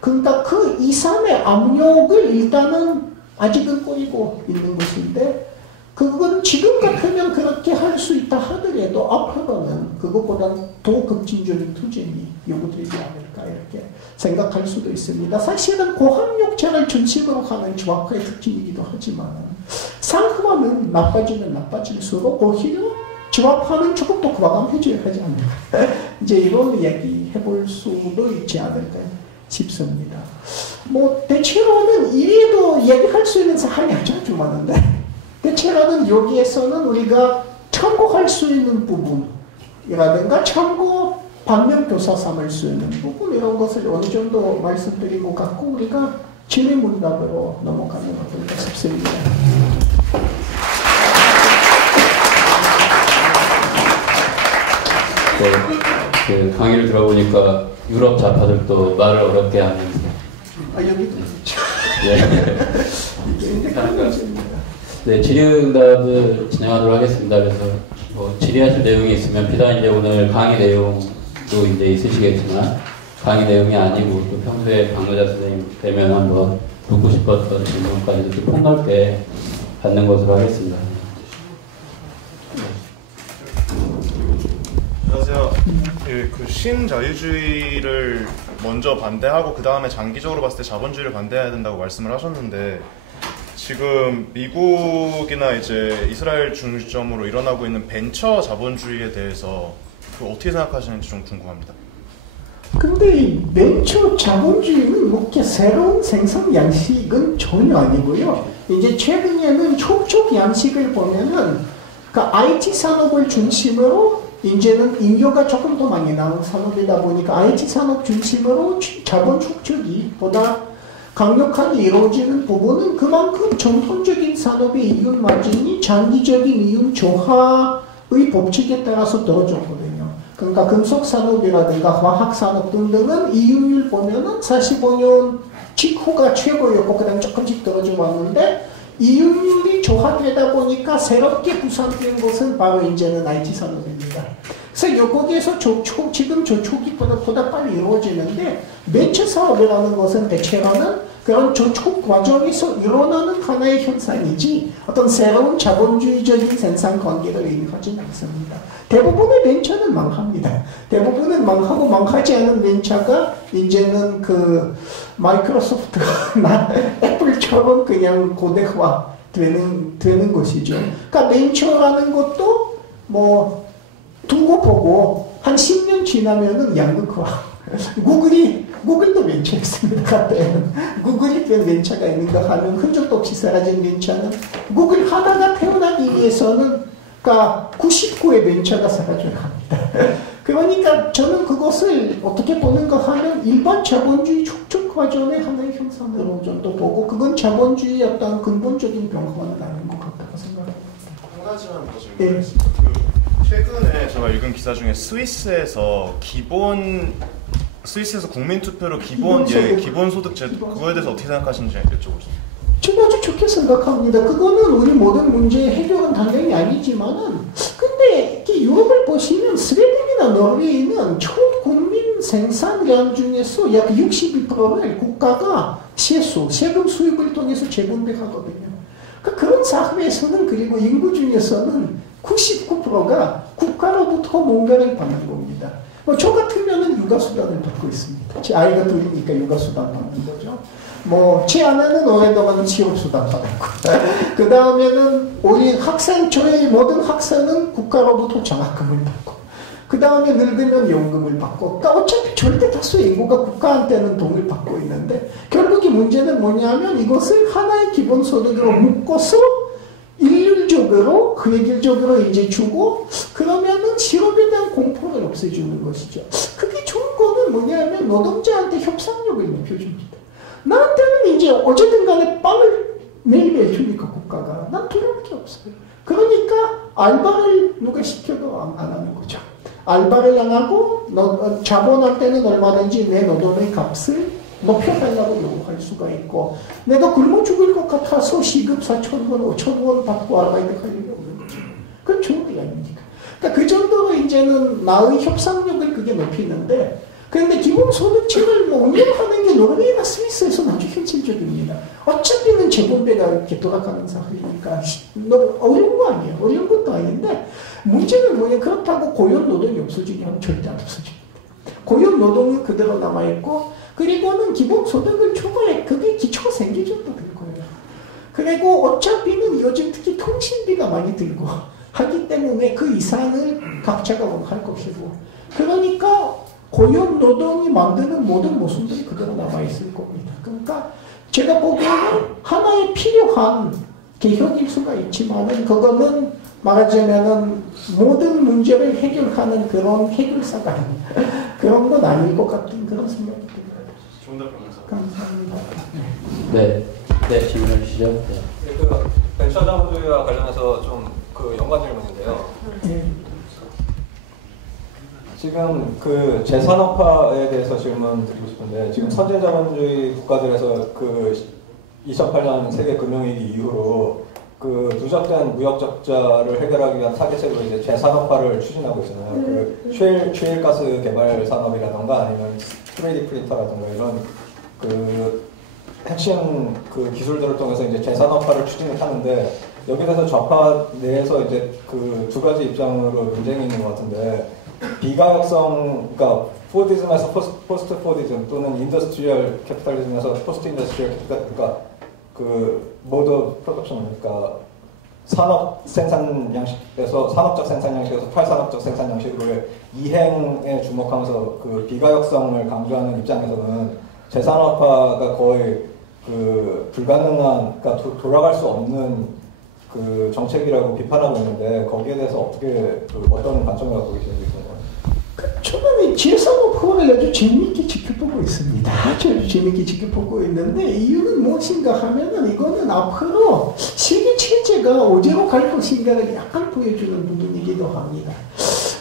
그러니까 그 이상의 압력을 일단은 아직은 꼬이고 있는 것인데, 그건 지금 같으면 그렇게 할 수 있다 하더라도 앞으로는 그것보다 더 급진적인 투쟁이 요구되지 않을까 이렇게 생각할 수도 있습니다. 사실은 고학력자를 중심으로 하는 조합화의 특징이기도 하지만 상황은 나빠지면 나빠질수록 오히려 조합화는 조금 더 과감해져야 하지 않을까. 이제 이런 얘기 해볼 수도 있지 않을까 싶습니다. 뭐 대체로는 이외에도 얘기할 수 있는 사항이 아주 많은데, 대체로는 여기에서는 우리가 참고할 수 있는 부분이라든가 참고 반면교사 삼을 수 있는 부분, 이런 것을 어느 정도 말씀드리고 갖고 우리가 질의응답으로 넘어가는 것 같습니다. 그 강의를 들어보니까 유럽 좌파들도 말을 어렵게 하면서 여기도 그렇죠. 이게 가능합니다. 네, 질의응답을 진행하도록 하겠습니다. 그래서 뭐 질의하실 내용이 있으면 비단 이제 오늘 강의 내용도 이제 있으시겠지만 강의 내용이 아니고 또 평소에 강의자 선생님 되면 한번 묻고 싶었던 질문까지도 좀 폭넓게 받는 것으로 하겠습니다. 안녕하세요. 그 신자유주의를 먼저 반대하고 그 다음에 장기적으로 봤을 때 자본주의를 반대해야 된다고 말씀을 하셨는데, 지금 미국이나 이제 이스라엘 중점으로 일어나고 있는 벤처 자본주의에 대해서 어떻게 생각하시는지 좀 궁금합니다. 근데 이 벤처 자본주의는 그렇게 새로운 생산 양식은 전혀 아니고요. 이제 최근에는 초적 양식을 보면은 그러니까 IT 산업을 중심으로 이제는 인류가 조금 더 많이 나온 산업이다 보니까 IT 산업 중심으로 자본 축적이 보다 강력하게 이루어지는 부분은 그만큼 전통적인 산업의 이윤 마진이 장기적인 이윤 조화의 법칙에 따라서 떨어졌거든요. 그러니까 금속산업이라든가 화학산업 등등은 이윤율 보면은 45년 직후가 최고였고 그다음 조금씩 떨어져 왔는데, 이윤율이 조화되다 보니까 새롭게 구상된 것은 바로 이제는 IT 산업입니다. 그래서 여기에서 지금 저촉기보다 빨리 이루어지는데, 벤처 사업이라는 것은 대체로는 그런 저촉 과정에서 일어나는 하나의 현상이지 어떤 새로운 자본주의적인 생산 관계를 의미하지 않습니다. 대부분의 벤처는 망합니다. 대부분은 망하고 망하지 않은 벤처가 이제는 그 마이크로소프트나 애플처럼 그냥 고대화 되는 것이죠. 그러니까 벤처라는 것도 뭐 두고 보고 한 10년 지나면은 양극화. 구글도 벤처였습니다. 구글이 벤처가 있는가 하면 흔적도 없이 사라진 벤처는 구글 하다가 태어나기 위해서는 그러니까 99의 벤처가 사라져야 합니다. 그러니까 저는 그것을 어떻게 보는가 하면 일반 자본주의 축적 과정의 하나의 형상으로 정도 보고, 그건 자본주의의 어떤 근본적인 변화는 아닌 것 같다고 생각합니다. 한 가지만 더 질문드리겠습니다. 최근에 제가 읽은 기사 중에 스위스에서 기본 스위스에서 국민투표로 기본소득제도 그거에 대해서 어떻게 생각하시는지 여쭤보겠습니다. 저는 아주 좋게 생각합니다. 그거는 우리 모든 문제의 해결은 당연히 아니지만은, 근데 유럽을 보시면 스웨덴이나 노르웨이는 총 국민 생산량 중에서 약 62%를 국가가 세금 수입을 통해서 재분배하거든요. 그러니까 그런 사회에서는, 그리고 인구 중에서는 99%가 국가로부터 뭔가를 받는 겁니다. 뭐 저 같으면은 육아수당을 받고 있습니다. 제 아이가 둘이니까 육아수당 받는 거죠. 뭐 제 아내는 오랫동안 취업수당 받았고, 그 다음에는 우리 저희 모든 학생은 국가로부터 장학금을 받고, 그 다음에 늙으면 연금을 받고, 그러니까 어차피 절대 다수의 인구가 국가한테는 돈을 받고 있는데, 결국 이 문제는 뭐냐면 이것을 하나의 기본소득으로 묶어서 일률적으로, 획일적으로 이제 주고, 그러면은 실업에 대한 공포를 없애주는 것이죠. 그게 좋은 거는 뭐냐면 노동자한테 협상력을 높여줍니다. 나한테는 이제 어쨌든 간에 빵을 매일매일 주니까 국가가 난 두려울 게 없어요. 그러니까 알바를 누가 시켜도 안 하는 거죠. 알바를 안 하고 자본한테는 얼마든지 내 노동의 값을 높여달라고 요구할 수가 있고, 내가 굶어 죽을 것 같아서 시급 4,000원, 5,000원 받고 아르바이트 할 일이 없는 거죠. 그건 좋은 게 아닙니까? 그러니까 그 정도로 이제는 나의 협상력을 그게 높이는데, 그런데 기본소득층을 운영하는 게 노르웨이나 스위스에서는 아주 현실적입니다. 어차피는 재분배가 이렇게 돌아가는 사회니까 어려운 거 아니에요. 어려운 것도 아닌데, 문제는 뭐냐, 그렇다고 고용노동이 없어지냐면 절대 안 없어집니다. 고용노동은 그대로 남아있고, 그리고는 기본소득을 초과해, 그게 기초가 생길 정도 될 거예요. 그리고 어차피는 요즘 특히 통신비가 많이 들고 하기 때문에 그 이상을 각자가 할 것이고, 그러니까 고용노동이 만드는 모든 모습들이 그대로 남아있을 겁니다. 그러니까 제가 보기에는 하나의 필요한 개혁일 수가 있지만은, 그거는 말하자면은 모든 문제를 해결하는 그런 해결사가 아닌 그런 건 아닐 것 같은 그런 생각이 듭니다. 감사합니다. 네, 질문해 주시죠. 네. 그 벤처 자본주의와 관련해서 좀 그 연관 질문인데요. 지금 그 재산업화에 대해서 질문 드리고 싶은데, 지금 선진 자본주의 국가들에서 그 2008년 세계 금융위기 이후로 그 누적된 무역 적자를 해결하기 위한 타겟으로 이제 재산업화를 추진하고 있잖아요. 그 셰일가스 개발 산업이라던가 아니면 3D 프린터라던가 이런 그 핵심 그 기술들을 통해서 이제 재산업화를 추진을 하는데, 여기에 대해서 좌파 내에서 이제 그 두 가지 입장으로 논쟁이 있는 것 같은데, 비가역성, 그러니까 포디즘에서 포스트 포디즘 또는 인더스트리얼 캐피탈리즘에서 포스트 인더스트리얼 캐피탈, 그러니까 그 모드 프로덕션, 그러니까 산업 생산 양식에서 산업적 생산 양식에서 탈산업적 생산 양식을 이행에 주목하면서 그 비가역성을 강조하는 입장에서는 재산업화가 거의 그 불가능한, 그러니까 돌아갈 수 없는 그 정책이라고 비판하고 있는데, 거기에 대해서 어떻게 어떤 관점을 갖고 계시는지 궁금해요. 저는 재산업화를 아주 재미있게 지켜보고 있습니다. 아주 재미있게 지켜보고 있는데, 이유는 무엇인가 하면은 이거는 앞으로 세계 체제가 어디로 갈 것인가를 약간 보여주는 부분이기도 합니다.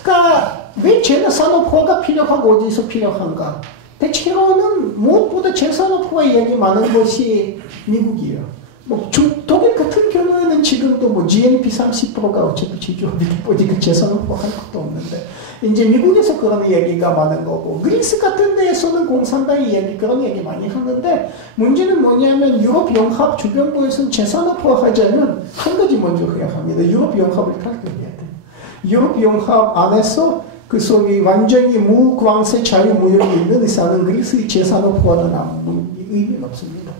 그러니까 왜 재산업화가 필요하고 어디서 필요한가? 대체로는 무엇보다 재산업화 이야기 많은 것이 미국이에요. 뭐 독일 같은 경우에는 지금도 뭐 GNP 30%가 어차피 제조업이다 보니까 재산업화 할 것도 없는데, 이제 미국에서 그런 얘기가 많은 거고, 그리스 같은 데에서는 공산당이 얘기 그런 얘기 많이 하는데, 문제는 뭐냐면 유럽 연합 주변부에서는 재산업화 하자면 한 가지 먼저 해야 합니다. 유럽 연합을 탈퇴해야 돼요. 유럽 연합 안에서 그 소위 완전히 무관세 자유무역이 있는 이상은 그리스의 재산업화는 아무 의미가 없습니다.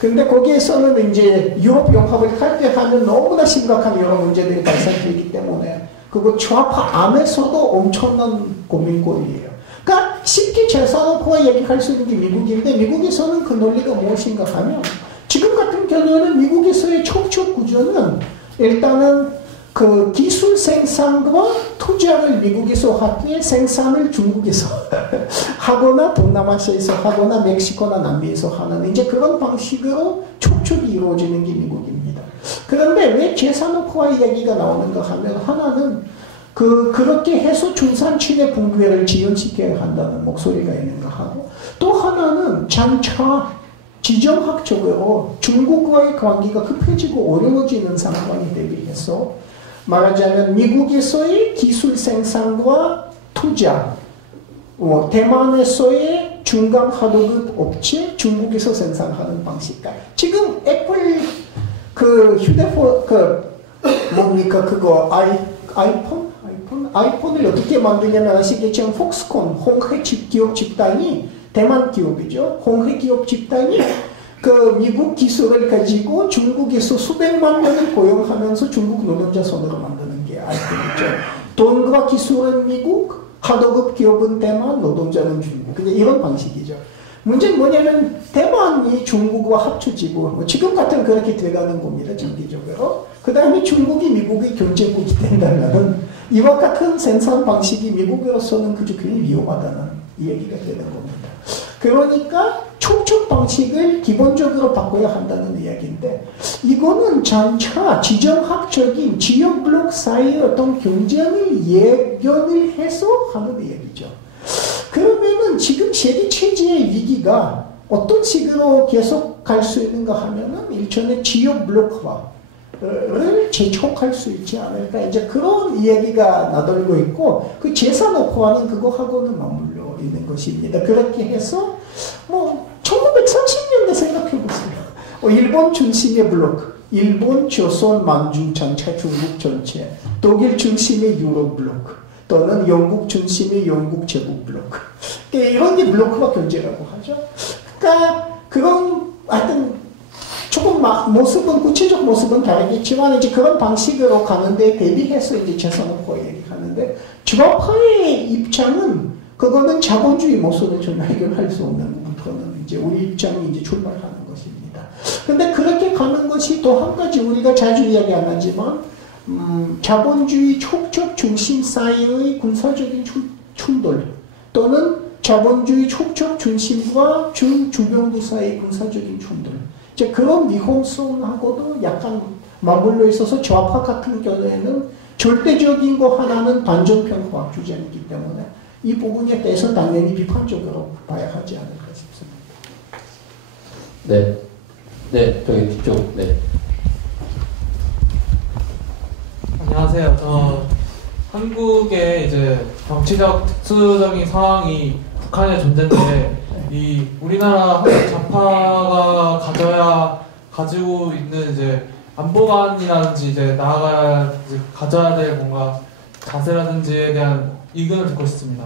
근데 거기에서는 이제 유럽 연합을 탈퇴하면 너무나 심각한 여러 문제들이 발생되기 때문에 그거 좌파 안에서도 엄청난 고민거리예요. 그러니까 쉽게 재산업화 얘기할 수 있는 게 미국인데, 미국에서는 그 논리가 무엇인가 하면, 지금 같은 경우에는 미국에서의 촉촉 구조는 일단은 그 기술 생산과 투자를 미국에서 하되 생산을 중국에서 하거나 동남아시아에서 하거나 멕시코나 남미에서 하는 이제 그런 방식으로 촉촉이 이루어지는 게 미국입니다. 그런데 왜 재산업화 이야기가 나오는가 하면, 하나는 그렇게 해서 중산층의 붕괴를 지연시켜야 한다는 목소리가 있는가 하고, 또 하나는 장차 지정학적으로 중국과의 관계가 급해지고 어려워지는 상황이 대비해서 말하자면 미국에서의 기술 생산과 투자, 대만에서의 중간 하도급 업체, 중국에서 생산하는 방식과 지금 애플 그 휴대폰 뭡니까 그거 아이폰을 어떻게 만드냐면 아시겠지만 폭스콘 홍해 기업 집단이 대만 기업이죠. 홍해 기업 집단이 그 미국 기술을 가지고 중국에서 수백만 명을 고용하면서 중국 노동자 손으로 만드는 게 아이폰이죠. 돈과 기술은 미국, 하도급 기업은 대만, 노동자는 중국. 그냥 이런 방식이죠. 문제는 뭐냐면 대만이 중국과 합쳐지고 지금 같은 그렇게 돼가는 겁니다. 정기적으로. 그 다음에 중국이 미국의 경제국이 된다면 이와 같은 생산 방식이 미국으로서는 그저 굉장히 위험하다는 얘기가 되는 겁니다. 그러니까 촉촉 방식을 기본적으로 바꿔야 한다는 이야기인데 이거는 장차 지정학적인 지역 블록 사이의 어떤 경쟁을 예견을 해서 하는 이야기죠. 그러면은 지금 세계 체제의 위기가 어떤 식으로 계속 갈 수 있는가 하면은 일종의 지역 블록화를 재촉할 수 있지 않을까 이제 그런 이야기가 나돌고 있고 그 재산업화는 그거하고는 맞물려 있는 것입니다. 그렇게 해서 뭐 1930년대 생각해보세요. 일본 중심의 블록, 일본, 조선, 만주, 장차 중국 전체, 독일 중심의 유럽 블록, 또는 영국 중심의 영국 제국 블록. 이런 게 블록화 경제라고 하죠. 그러니까 그런 하여튼 조금 모습은 구체적 모습은 다르겠지만 이제 그런 방식으로 가는데 대비해서 이제 재산업화 얘기하는데 좌파의 입장은 그거는 자본주의 모습을 전혀 해결할 수 없는 부분은 이제 우리 입장이 이제 출발하는 것입니다. 근데 그렇게 가는 것이 또 한 가지 우리가 자주 이야기 안 하지만 자본주의 촉적 중심 사이의 군사적인 충돌 또는 자본주의 촉적 중심과 주변부 사이의 군사적인 충돌 이제 그런 위험성하고도 약간 맞물려 있어서 좌파 같은 경우에는 절대적인 거 하나는 반전평 과학 주장이기 때문에 이 부분에 대해서 당연히 비판적으로 봐야 하지 않을까 싶습니다. 네. 네, 저기 뒤쪽, 네. 안녕하세요. 한국의 이제 정치적 특수적인 상황이 북한에 존재인데, 이 우리나라 한국 좌파가 가지고 있는 이제 안보관이라든지 이제 가져야 될 뭔가 자세라든지에 대한 의견을 듣고 싶습니다.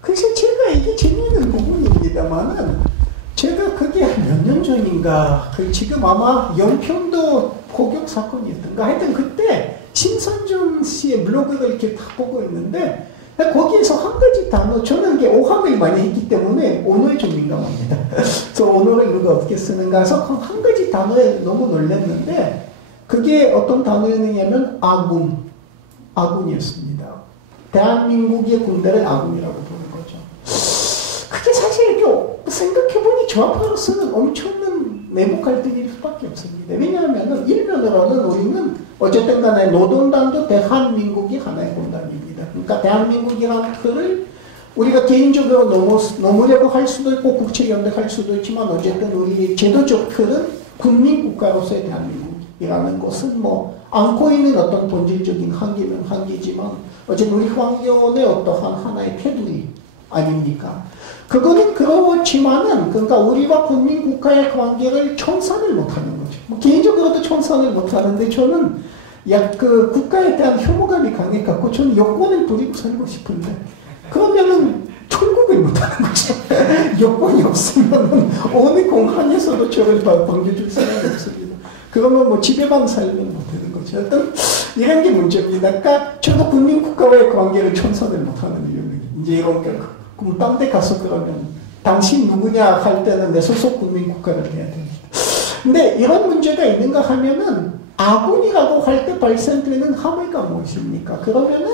그래서 제가 이게 재미있는 부분입니다만은 제가 그게 몇 년 전인가 지금 아마 연평도 포격 사건이었던가 하여튼 그때 신선준 씨의 블로그를 이렇게 다 보고 있는데 거기에서 한 가지 단어 저는 이게 오함을 많이 했기 때문에 언어에 좀 민감합니다. 그래서 언어를 누가 어떻게 쓰는가 해서 한 가지 단어에 너무 놀랐는데 그게 어떤 단어였느냐면 아군이었습니다. 대한민국의 군대를 아군이라고 부르는 거죠. 그게 사실 이렇게 생각해보니 좌파로서는 엄청난 내부 갈등일 수밖에 없습니다. 왜냐하면 일면으로는 우리는 어쨌든 간에 노동당도 대한민국이 하나의 공단입니다. 그러니까 대한민국이라는 틀을 우리가 개인적으로 넘으려고 할 수도 있고 국제연대할 수도 있지만 어쨌든 우리 제도적 틀은 국민국가로서의 대한민국이라는 것은 뭐 안고 있는 어떤 본질적인 한계는 한계지만 어쨌든 우리 황교안의 어떠한 하나의 테두리 아닙니까? 그거는 그렇지만은 그러니까 우리와 국민국가의 관계를 청산을 못하는 거죠. 뭐 개인적으로도 청산을 못하는데 저는 그 국가에 대한 혐오감이 강해갖고 저는 여권을 부리고 살고 싶은데 그러면은 출국을 못하는 거죠. 여권이 없으면 어느 공항에서도 저를 반겨줄 사람이 없습니다. 그러면 뭐 집에만 살면 못하는 거죠. 어떤 이런 게 문제입니다. 그러니까 저도 국민국가와의 관계를 청산을 못하는 이유는 이제 이런 게 그럼 딴 데 가서 그러면 당신 누구냐 할 때는 내 소속 국민국가를 해야 됩니다. 근데 이런 문제가 있는가 하면은 아군이라고 할 때 발생되는 함의가 무엇입니까? 그러면은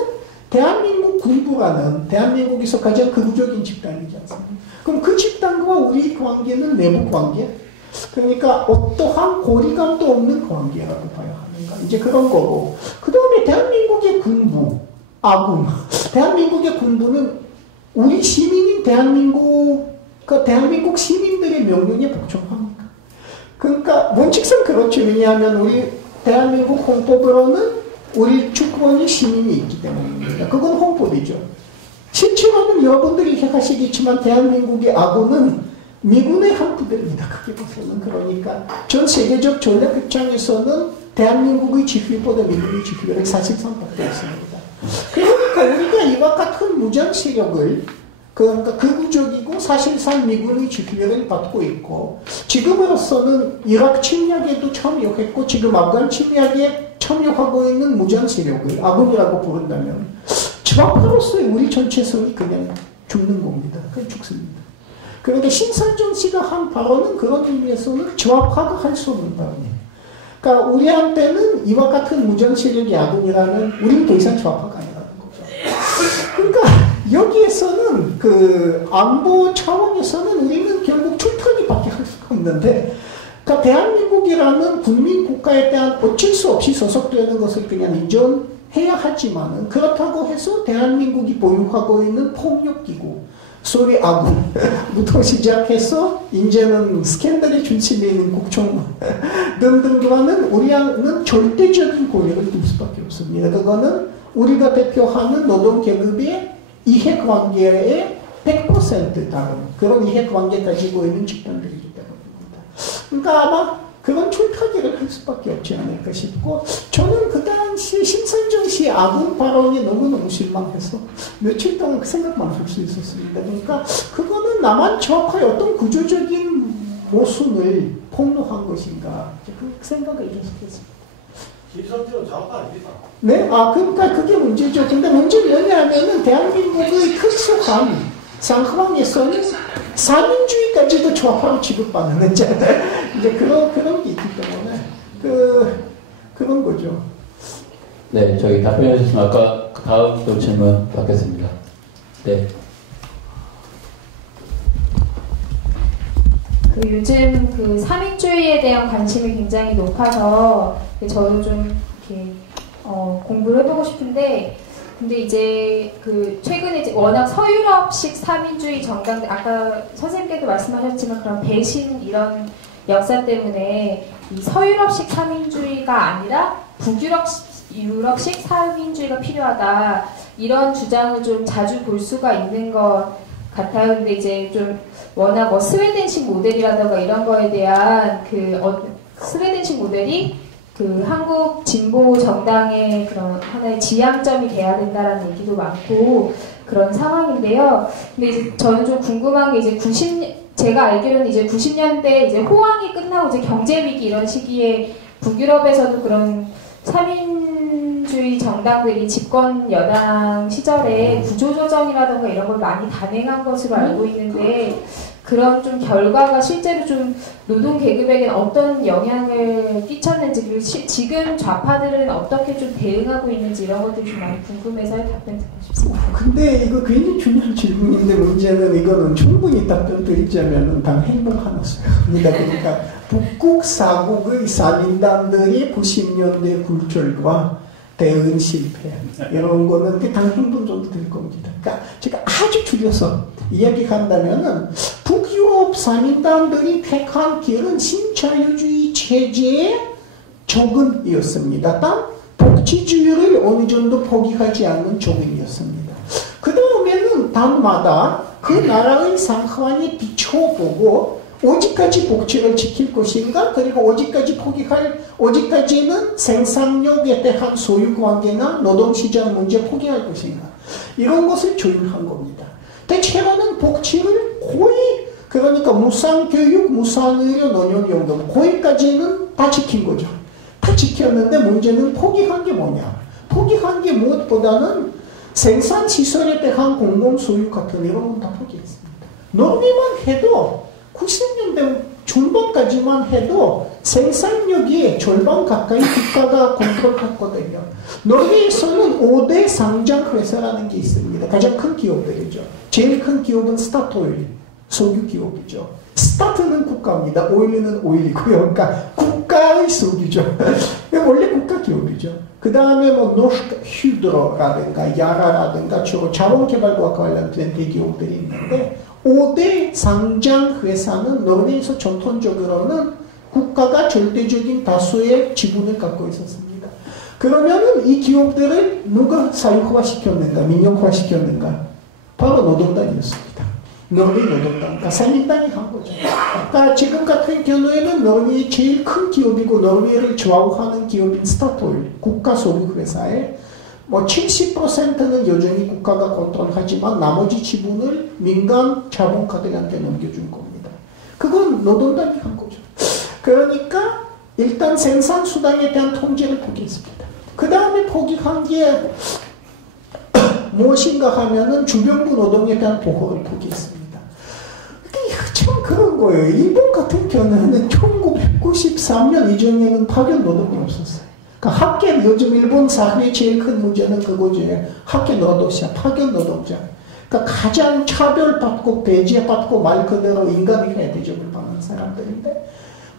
대한민국 군부라는 대한민국에서 가장 극우적인 집단이지 않습니까? 그럼 그 집단과 우리 관계는 내부 관계? 그러니까 어떠한 고리감도 없는 관계라고 봐야 하는가? 이제 그런 거고. 그 다음에 대한민국의 군부. 아군. 대한민국의 군부는 우리 시민인 대한민국 시민들의 명령에 복종합니다. 그러니까 원칙상 그렇죠. 왜냐하면 우리 대한민국 헌법으로는 우리 주권이 시민이 있기 때문입니다. 그건 헌법이죠. 실제로는 여러분들이 생각하시겠지만 대한민국의 아군은 미군의 한 부대입니다. 크게 보서는. 그러니까 전 세계적 전략 입장에서는 대한민국의 지휘보다 미군의 지휘력이 사실상 받고 있습니다. 그러니까 우리가 이와 같은 무장 세력을 그러니까 극우적이고 사실상 미군의 지휘력을 받고 있고 지금으로서는 이라크 침략에도 참여했고 지금 아프간 침략에 참여하고 있는 무장 세력을 아군이라고 부른다면 좌파로서의 우리 전체성이 그냥 죽는 겁니다. 그냥 죽습니다. 그런데 신선정 씨가 한 발언은 그런 의미에서는 좌파가 할 수 없는 발언이에요. 그러니까 우리한테는 이와 같은 무장 세력이 아군이라면 우리는 더 이상 좌파가 아니라는 거죠. 그러니까 여기에서는 그 안보 차원에서는 우리는 결국 출탄이밖에 할 수가 없는데 그러니까 대한민국이라는 국민 국가에 대한 어쩔 수 없이 소속되는 것을 그냥 인정해야 하지만은 그렇다고 해서 대한민국이 보유하고 있는 폭력기구 소위 아군부터 시작해서 이제는 스캔들의 중심에 있는 국정 등등과는 우리는 절대적인 권력을 둘 수밖에 없습니다. 그거는 우리가 대표하는 노동계급의 이해관계에 100% 다른 그런 이해관계 가지고 있는 집단들이기 때문입니다. 그러니까 아마 그런 출타기를 할 수밖에 없지 않을까 싶고 저는 그 당시 심선정 씨의 아군 발언이 너무너무 실망해서 며칠 동안 그 생각만 할 수 있었습니다. 그러니까 그거는 남한 좌파의 어떤 구조적인 모순을 폭로한 것인가 그 생각을 계속했습니다. 김선재는 좌파 아닙니까? 네? 그러니까 그게 문제죠. 근데 문제는 뭐냐면은 대한민국의 특수한 상황에서는 사민주의까지도 좌파로 취급받는 이제 그런 게 있기 때문에 그런 거죠. 네, 저희 답변해 주셨으면 아까 다음 또 질문 받겠습니다. 네. 요즘 그 사민주의에 대한 관심이 굉장히 높아서 저도 좀 이렇게 공부를 해보고 싶은데 근데 이제 그 최근에 이제 워낙 서유럽식 사민주의 정당들 아까 선생님께도 말씀하셨지만 그런 배신 이런 역사 때문에 이 서유럽식 사민주의가 아니라 북유럽식 사민주의가 필요하다 이런 주장을 좀 자주 볼 수가 있는 것 같아요. 근데 이제 좀 워낙 뭐 스웨덴식 모델이라던가 이런 거에 대한 스웨덴식 모델이 그 한국 진보 정당의 그런 하나의 지향점이 돼야 된다라는 얘기도 많고 그런 상황인데요. 근데 이제 저는 좀 궁금한 게 이제 제가 알기로는 이제 90년대 이제 호황이 끝나고 이제 경제 위기 이런 시기에 북유럽에서도 그런 사민주의 정당들이 집권 여당 시절에 구조조정이라던가 이런 걸 많이 단행한 것으로 알고 있는데 그런 좀 결과가 실제로 좀 노동 계급에게는 어떤 영향을 끼쳤는지 그리고 지금 좌파들은 어떻게 좀 대응하고 있는지 이런 것들이 좀 많이 궁금해서 답변 듣고 싶습니다. 근데 이거 굉장히 중요한 질문인데 문제는 이거는 충분히 답변 드리자면은 단 행동 하나였어요. 그러니까 북극 사국의 사민단들이 90년대 굴절과 대응 실패 이런 거는 단 행동 정도 될 겁니다. 그러니까 제가 아주 줄여서 이야기한다면은 북유럽 사민단들이 택한 길은 신자유주의 체제의 적응이었습니다. 단 복지주의를 어느 정도 포기하지 않는 적응이었습니다. 그 다음에는 당마다 그 나라의 상황에 비춰보고 어디까지 복지를 지킬 것인가 그리고 어디까지는 생산력에 대한 소유관계나 노동시장 문제 포기할 것인가 이런 것을 조율한 겁니다. 대체로는 복지를 거의 그러니까 무상교육, 무상의료, 노년연금 거기까지는 다 지킨 거죠. 다 지켰는데 문제는 포기한 게 뭐냐. 포기한 게 무엇보다는 생산시설에 대한 공공소유 같은 이런 건 다 포기했습니다. 논리만 해도 90년대 중반까지만 해도 생산력이 절반 가까이 국가가 컨트롤했거든요. 노르웨이에서는 5대 상장 회사라는 게 있습니다. 가장 큰 기업들이죠. 제일 큰 기업은 사회수기죠. 원래 국가 기업이죠. 그 다음에 뭐 노스크 휴드로라든가 야라라든가 주로 자원개발과 관련된 대기업들이 있는데 5대 상장 회사는 노르웨이에서 전통적으로는 국가가 절대적인 다수의 지분을 갖고 있었습니다. 그러면은 이 기업들을 누가 사유화시켰는가, 민영화시켰는가? 바로 노동당이었습니다. 노르웨이 노동당, 산민당이 한 거죠. 그러니까 지금 같은 경우에는 노르웨이 제일 큰 기업이고 노르웨이를 좌우하는 기업인 스타토일, 국가 소유 회사에 뭐 70%는 여전히 국가가 컨트롤하지만 나머지 지분을 민간 자본가들한테 넘겨준 겁니다. 그건 노동당이 한 거죠. 그러니까 일단 생산수단에 대한 통제를 포기했습니다. 그 다음에 포기한 게 무엇인가 하면은 주변부 노동에 대한 보호를 포기했습니다. 참 그런 거예요. 일본 같은 경우는 1993년 이전에는 파견 노동이 없었어요. 그러니까 학계, 요즘 일본 사회의 제일 큰 문제는 그거죠. 학계 노동자, 파견 노동자. 그러니까 가장 차별받고 배제받고 말 그대로 인간에게 대접을 받는 사람들인데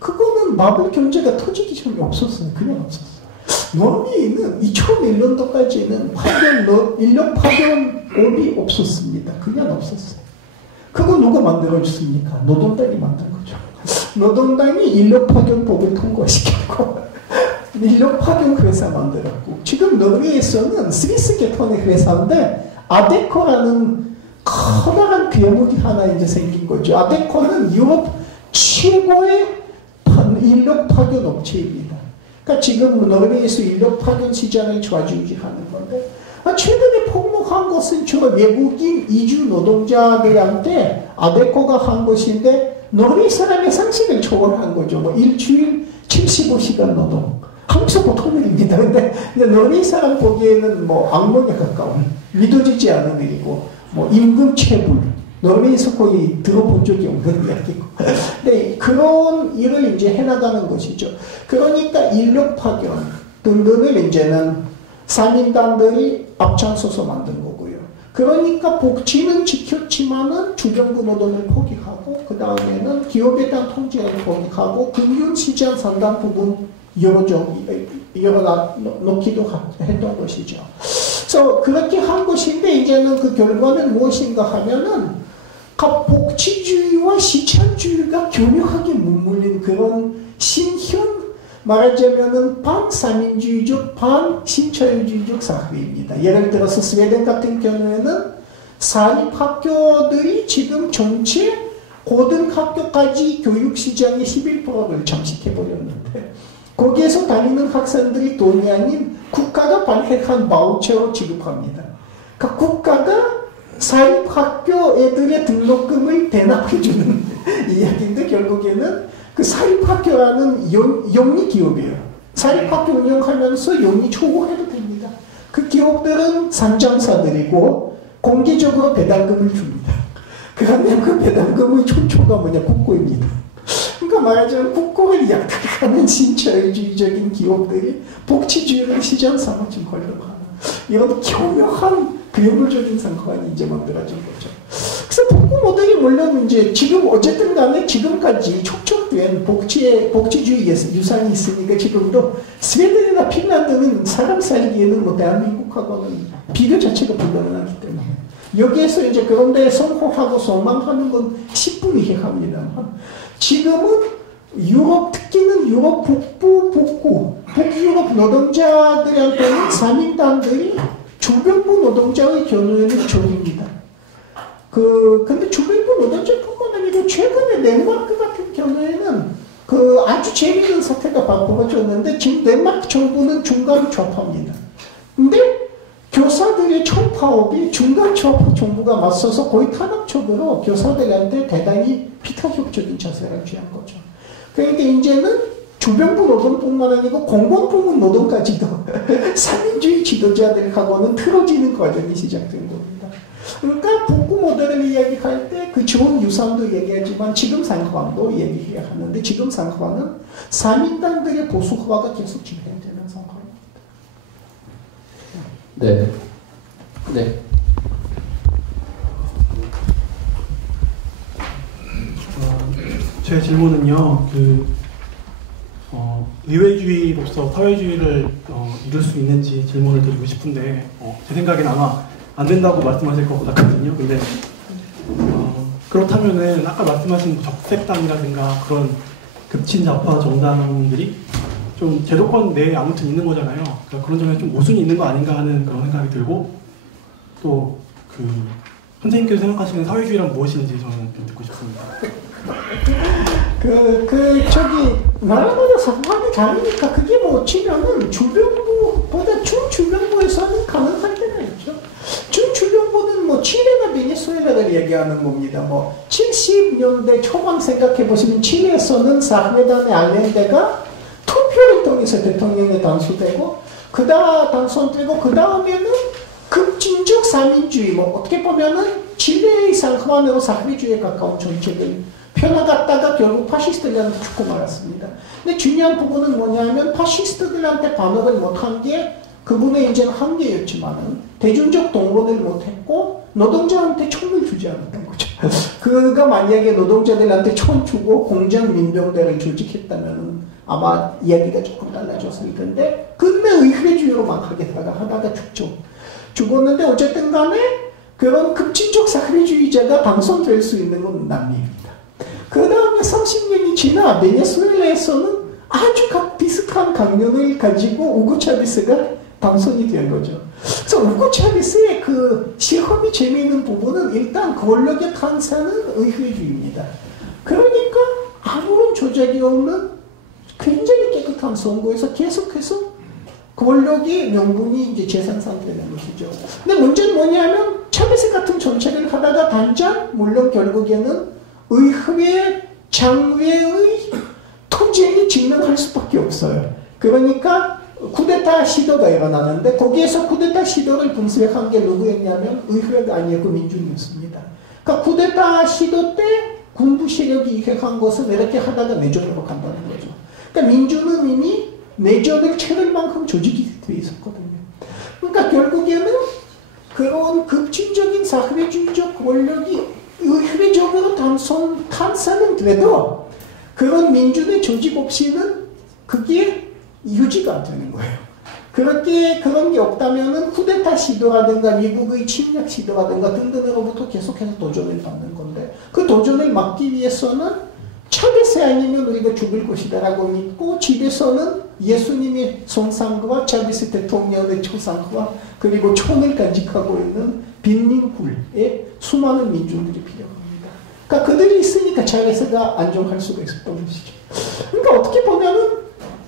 그거는 마블 경제가 터지기 전에 없었어요. 그냥 없었어요. 노르웨이는 2001년도까지는 인력 파견업이 없었습니다. 그냥 없었어요. 그거 누가 만들어줬습니까? 노동당이 만든 거죠. 노동당이 인력 파견법을 통과시켰고 인력 파견 회사 만들었고 지금 노르웨이에서는 스위스 계통의 회사인데 아데코라는 커다란 괴물이 하나 이제 생긴 거죠. 아데코는 유럽 최고의 인력 파견 업체입니다. 그러니까 지금 노르웨이에서 인력 파견 시장을 좌지우지하는 건데 최근에 폭로한 것은 주로 외국인 이주 노동자들한테 아데코가 한 것인데 노르웨이 사람의 상식을 초월한 거죠. 뭐 일주일 75시간 노동. 한국에서 보통 일입니다. 근데 노르웨이 사람 보기에는 뭐 악몽에 가까운 믿어지지 않은 일이고 뭐 임금 체불. 노르웨이에서 거의 들어본 적이 없는 이야기고. 근데 그런 일을 이제 해나가는 것이죠. 그러니까 인력 파견 등등을 이제는 산민당들이 앞장서서 만든 거고요. 그러니까 복지는 지켰지만은 주변부 노동을 포기하고 그 다음에는 기업에 대한 통제를 포기하고 금융시장 상당 부분 열어놓기도 했던 것이죠. 그래서 그렇게 한 것인데 이제는 그 결과는 무엇인가 하면은 복지주의와 시장주의가 교묘하게 맞물린 그런 신현 말하자면은 반사민주의적, 반신자유주의적 사회입니다. 예를 들어서 스웨덴 같은 경우에는 사립학교들이 지금 전체 고등학교까지 교육시장의 11%를 잠식해버렸는데 거기에서 다니는 학생들이 돈이 아닌 국가가 발행한 바우처로 지급합니다. 그러니까 국가가 사립학교 애들의 등록금을 대납해주는 이야기인데 결국에는 그 사립학교라는 영리기업이에요. 사립학교 운영하면서 영리 초과해도 됩니다. 그 기업들은 상장사들이고 공개적으로 배당금을 줍니다. 그러면 그 배당금의 촌초가 뭐냐? 국고입니다. 그러니까 말하자면 국고를 약탈하는 신자유주의적인 기업들이 복지주의를 시장 삼아 좀 하려고 하는 이런 교묘한 괴물적인 상황이 이제 만들어진 거죠. 그래서 복구 모델이 물론 이제 지금 어쨌든 간에 지금까지 촉촉된 복지주의 유산이 있으니까 지금도 스웨덴이나 핀란드는 사람 살기에는 뭐 대한민국하고는 비교 자체가 불가능하기 때문에 여기에서 이제 그런데 성공하고 소망하는 건 10분 이해합니다만 지금은 유럽 특히는 유럽 북부 북유럽 노동자들한테는 사민당들이 주변부 노동자의 경우에는 적입니다. 근데 주변부 노동자뿐만 아니고 최근에 덴마크 같은 경우에는 아주 재미있는 사태가 벌어졌는데 지금 덴마크 정부는 중간 좌파입니다. 근데 교사들의 총파업이 중간 좌파 정부가 맞서서 거의 탄압적으로 교사들한테 대단히 비타협적인 자세를 취한 거죠. 그러니까 이제는 주변부 노동뿐만 아니고 공공부문 노동까지도 사민주의 지도자들하고는 틀어지는 과정이 시작된 겁니다. 그러니까 복구 모델을 이야기할 때 그 좋은 유산도 얘기하지만 지금 상황도 얘기해야 하는데 지금 상황은 사민당들의 보수화가 계속 진행되는 상황입니다. 네. 네. 제 질문은요, 의회주의로서 사회주의를 이룰 수 있는지 질문을 드리고 싶은데 제 생각엔 아마 안 된다고 말씀하실 것 같거든요. 근데 그렇다면은 아까 말씀하신 적색당이라든가 그런 급진 좌파 정당들이 좀 제도권 내에 아무튼 있는 거잖아요. 그러니까 그런 점에 좀 모순이 있는 거 아닌가 하는 그런 생각이 들고 또 그 선생님께서 생각하시는 사회주의란 무엇인지 저는 좀 듣고 싶습니다. 저기 나라마다 상황이 다르니까 그게 뭐 치면은 주변부보다 중주변부에서는 가능할 때가 있죠. 중주변부는 뭐 칠레나 베네수엘라를 얘기하는 겁니다. 뭐 70년대 초반 생각해 보시면 칠레에서는 사회단의 알렌데가 투표를 통해서 대통령에 당선되고 당선되고 그 다음에는 급진적 사민주의 뭐 어떻게 보면은 칠레의 상황으로 사회주의에 가까운 정책을 펴나갔다가 결국 파시스트들한테 죽고 말았습니다. 근데 중요한 부분은 뭐냐면 파시스트들한테 반응을 못한 게 그분의 이제 한계였지만은 대중적 동원을 못했고 노동자한테 총을 주지 않았던 거죠. 그가 만약에 노동자들한테 총 주고 공장 민병대를 조직했다면은 아마 이야기가 조금 달라졌을 텐데 끝내 의회주의로만 하다가 죽었는데 어쨌든 간에 그런 급진적 사회주의자가 당선될 수 있는 건 남미입니다. 그 다음에 30년이 지나 베네수엘라에서는 아주 비슷한 강령을 가지고 우고 차베스가 당선이 된 거죠. 그래서 우고 차베스의 그 시험이 재미있는 부분은 일단 권력의 탄생은 의회주의입니다. 그러니까 아무런 조작이 없는 굉장히 깨끗한 선거에서 계속해서 권력이 명분이 이제 재생산되는 것이죠. 근데 문제는 뭐냐면 차베스 같은 정책을 하다가 단전 물론 결국에는 의회 장외의 투쟁이 직면할 수밖에 없어요. 그러니까 쿠데타 시도가 일어나는데 거기에서 쿠데타 시도를 분석한 게 누구였냐면 의회가 아니었고 민중이었습니다. 그러니까 쿠데타 시도 때 군부 세력이 이획한 것은 이렇게 하다가 내전으로 간다는 거죠. 그러니까 민주는 이미 내전을 치를 만큼 조직이 되어 있었거든요. 그러니까 결국에는 그런 급진적인 사회주의적 권력이 의회적으로 탄생은 돼도 그런 민주의 조직 없이는 그게 유지가 안 되는 거예요. 그런 게 없다면은 쿠데타 시도라든가 미국의 침략 시도라든가 등등으로부터 계속해서 도전을 받는 건데 그 도전을 막기 위해서는 차베스 아니면 우리가 죽을 것이다라고 믿고 집에서는 예수님의 손상과 차베스 대통령의 초상과 그리고 총을 간직하고 있는 빈민굴에 수많은 민중들이 필요합니다. 그러니까 그들이 있으니까 차베스가 안정할 수가 있었던 것이죠. 그러니까 어떻게 보면은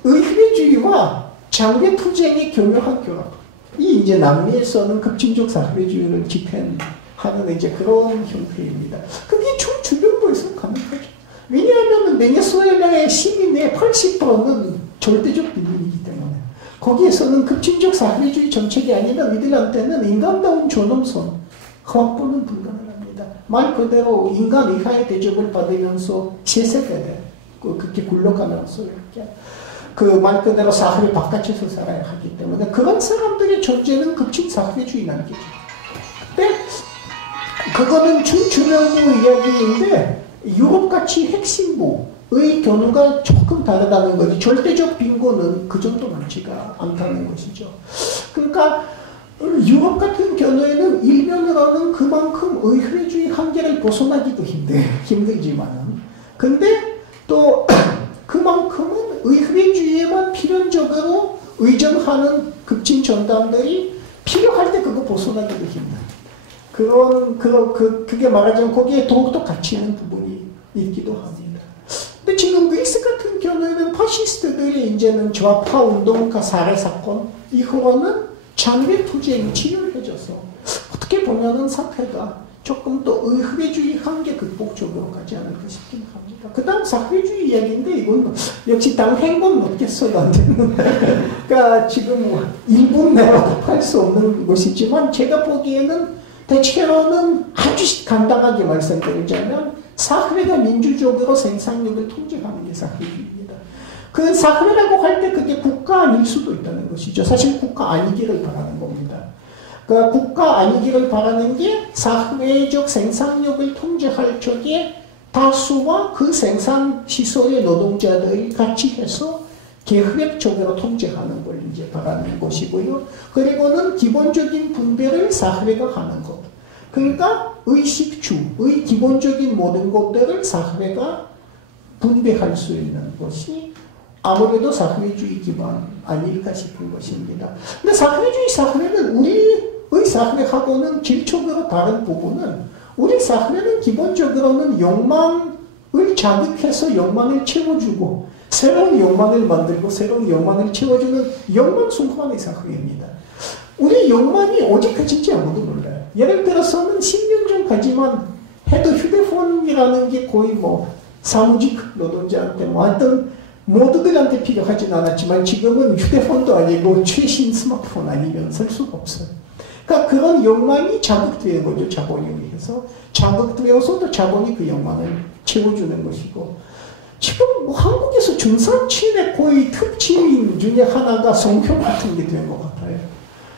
의회주의와 장외 투쟁이 교묘한 결합. 이 이제 남미에서는 급진적 사회주의를 집행하는 이제 그런 형태입니다. 그게 주변부에서 가능하죠. 왜냐하면 베네수엘라의 시민의 80%는 절대적 빈민이기 때문에 거기에서는 급진적 사회주의 정책이 아니면 이들한테는 인간다운 존엄성 확보는 불가능합니다. 말 그대로 인간 이하의 대접을 받으면서 세세대대 그렇게 굴러가면서 이렇게 그 말 그대로 사회 바깥에서 살아야 하기 때문에 그런 사람들의 존재는 급진 사회주의 난계죠. 근데 그거는 중주명부 이야기인데 유럽같이 핵심부의 견우가 조금 다르다는 거지 절대적 빈곤은 그 정도 많지가 않다는 것이죠. 그러니까 유럽 같은 경우에는 일면으로는 그만큼 의회주의 한계를 벗어나기도 힘들지만은 근데 또 그만큼은 의회주의에만 필연적으로 의존하는 급진 정당들이 필요할 때 그거 벗어나기도 힘든 그게 말하자면 거기에 더욱더 가치 있는 부분이 있기도 합니다. 근데 지금 그리스 같은 경우에는 파시스트들이 이제는 좌파 운동가 살해 사건 이후로는 장외 투쟁이 치열해져서 어떻게 보면은 사태가 조금 더 의회주의 한계 극복 쪽으로 가지 않을까 싶긴 합니다. 그 다음 사회주의 이야기인데 이건 역시 당 행본 높겠어도 안 되는 그러니까 지금 일본 내라고 할 수 없는 것이지만 제가 보기에는 대체로는 아주 간단하게 말씀드리자면 사회가 민주적으로 생산력을 통제하는 게 사회주의입니다. 그 사회라고 할 때 그게 국가 아닐 수도 있다는 것이죠. 사실 국가 아니기를 바라는 겁니다. 그러니까 국가 아니기를 바라는 게 사회적 생산력을 통제할 적에 다수와 그 생산 시설의 노동자들이 같이 해서 계획적으로 통제하는 걸 이제 바라는 것이고요. 그리고는 기본적인 분배를 사회가 하는 것. 그러니까 의식주의 기본적인 모든 것들을 사회가 분배할 수 있는 것이 아무래도 사회주의 기반 아닐까 싶은 것입니다. 근데 사회주의 사회는 우리의 사회하고는 질적으로 다른 부분은 우리 사회는 기본적으로는 욕망을 자극해서 욕망을 채워주고 새로운 욕망을 만들고 새로운 욕망을 채워주는 욕망 순환의 사회입니다. 우리 욕망이 어디까지인지 아무도 몰라요. 예를 들어서는 10년 전까지만 해도 휴대폰이라는 게 거의 뭐 사무직 노동자한테 뭐 하여튼 모두들한테 필요하진 않았지만 지금은 휴대폰도 아니고 최신 스마트폰 아니면 살 수가 없어요. 그러니까 그런 욕망이 자극되는 거죠. 자본에 의해서. 자극되어서도 자본이 그 욕망을 채워주는 것이고 지금 뭐 한국에서 중산층의 거의 특징 중에 하나가 성형 같은 게 된 것 같아요.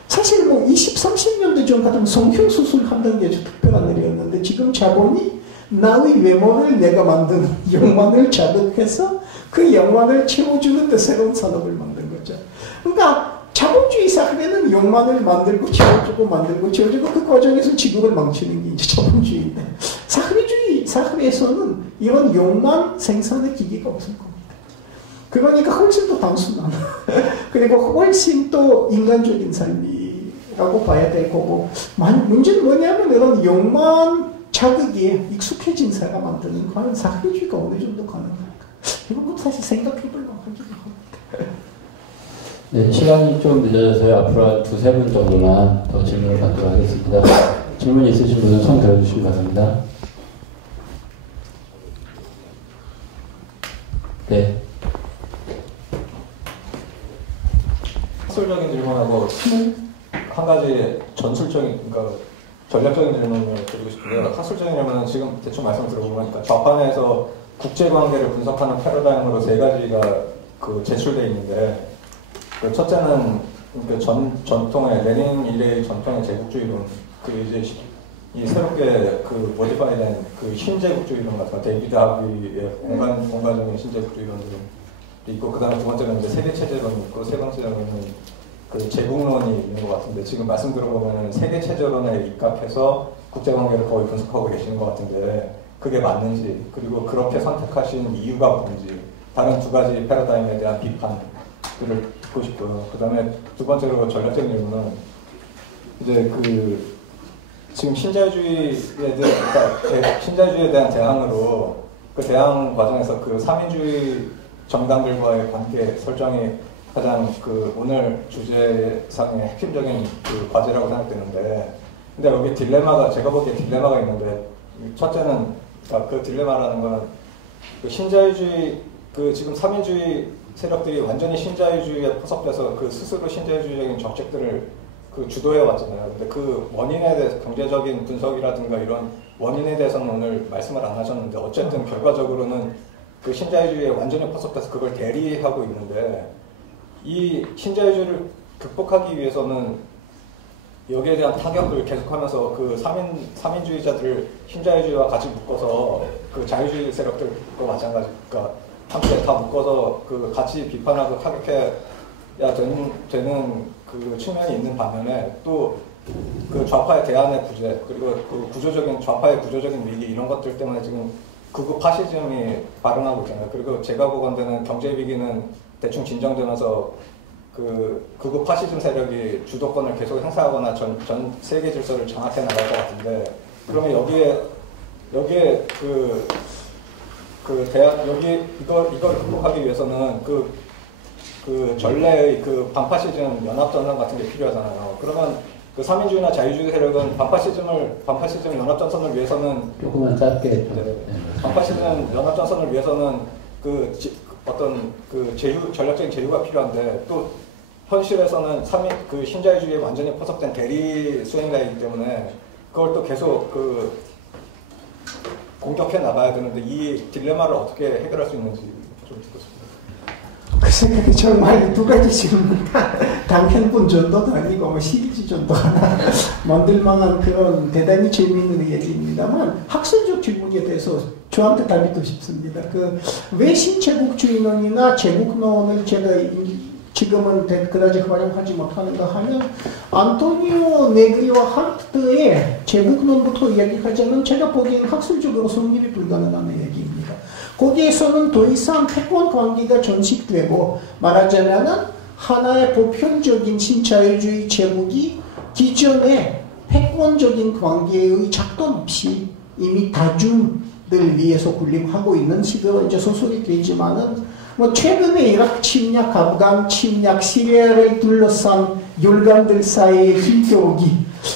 사실 뭐 20, 30년대 전 같으면 성형 수술한다는 게 아주 특별한 일이었는데 지금 자본이 나의 외모를 내가 만든 욕망을 자극해서 그 욕망을 채워주는 데 새로운 산업을 만든 거죠. 그러니까 자본주의 사회는 욕망을 만들고 채워주고 만들고 채워주고 그 과정에서 지구를 망치는 게 이제 자본주의인데 사회주의 사회에서는 이런 욕망 생산의 기기가 없을 겁니다. 그러니까 훨씬 더 단순한 그리고 훨씬 더 인간적인 삶이라고 봐야 될 거고 문제는 뭐냐면 이런 욕망 자극에 익숙해진 사회가 만드는 과연 사회주의가 어느 정도 가능할까? 이런 것도 사실 생각해보려고 하기도 합니다. 네, 시간이 좀 늦어져서요. 앞으로 한 두세 분 정도만 더 질문을 받도록 하겠습니다. 질문 있으신 분은 손 들어주시기 바랍니다. 네. 학술적인 질문하고 한 가지 전술적인, 그러니까 전략적인 질문을 드리고 싶은데요. 학술적인 질문은 지금 대충 말씀 들어보니까 좌판에서 국제관계를 분석하는 패러다임으로 세 가지가 그 제출되어 있는데 그 첫째는 그 전통의 레닌 이래의 전통의 제국주의론, 그 이제 이 새롭게 그 모디파이된 그 신제국주의론 같은 거, 데이비드 하비의 공간적인 신제국주의론들이 있고, 그 다음에 두 번째는 이제 세계체제론이 있고, 세 번째로는 그 제국론이 있는 것 같은데, 지금 말씀 들어보면 세계체제론에 입각해서 국제관계를 거의 분석하고 계시는 것 같은데, 그게 맞는지, 그리고 그렇게 선택하신 이유가 뭔지, 다른 두 가지 패러다임에 대한 비판들을 듣고 싶고요. 그 다음에 두 번째로 전략적인 질문은 이제 그 지금 신자유주의에 대한 대항으로 그 대항 과정에서 그 삼인주의 정당들과의 관계 설정이 가장 그 오늘 주제상의 핵심적인 그 과제라고 생각되는데, 근데 여기 딜레마가, 제가 보기에 딜레마가 있는데, 첫째는 그 딜레마라는 거는 그 신자유주의, 그 지금 삼인주의 세력들이 완전히 신자유주의에 포섭돼서 그 스스로 신자유주의적인 정책들을 그 주도해 왔잖아요. 근데 그 원인에 대해서 경제적인 분석이라든가 이런 원인에 대해서는 오늘 말씀을 안 하셨는데, 어쨌든 결과적으로는 그 신자유주의에 완전히 포섭돼서 그걸 대리하고 있는데, 이 신자유주의를 극복하기 위해서는 여기에 대한 타격을 계속하면서 그 삼인주의자들을 신자유주의와 같이 묶어서 그 자유주의 세력들과 마찬가지, 그러니까 함께 다 묶어서 그 같이 비판하고 타격해야 되는 그 측면이 있는 반면에, 또 그 좌파의 대안의 부재, 그리고 그 구조적인 좌파의 구조적인 위기, 이런 것들 때문에 지금 극우 파시즘이 발흥하고 있잖아요. 그리고 제가 보건대는 경제 위기는 대충 진정되면서 그 극우 파시즘 세력이 주도권을 계속 행사하거나 전 세계 질서를 장악해 나갈 것 같은데, 그러면 여기에 이걸 극복하기 위해서는 그 전례의 그 반파시즘 연합전선 같은 게 필요하잖아요. 그러면 그 삼인주의나 자유주의 세력은 반파시즘 연합전선을 위해서는 조금만 짧게 반파시즘 연합전선을 위해서는 어떤 그 전략적인 제휴가 필요한데, 또 현실에서는 그 신자유주의에 완전히 포섭된 대리 수행자이기 때문에 그걸 또 계속 그 공격해 나가야 되는데, 이 딜레마를 어떻게 해결할 수 있는지 좀 듣고 싶습니다. 그 생각이 정말 두 가지 질문 단편분 정도도 아니고 뭐 시리즈 정도 하나 만들 만한 그런 대단히 재미있는 얘기입니다만 학술적 질문에 대해서 저한테 답이 더 쉽습니다. 그 왜 신체국주의론이나 제국론을 제가 지금은 그다지 활용하지 못하는가 하면 안토니오 네그리와 하르트의 제국론부터 이야기하자면 제가 보기에는 학술적으로 성립이 불가능한 얘기입니다. 거기에서는 더 이상 패권 관계가 전식되고 말하자면은 하나의 보편적인 신자유주의 제국이 기존의 패권적인 관계의 작동 없이 이미 다중을 위해서 군림하고 있는 식으로 이제 소설이 되지만은 뭐 최근에 이라크 침략, 아프간 침략, 시리아를 둘러싼 열강들 사이의 힘겨루기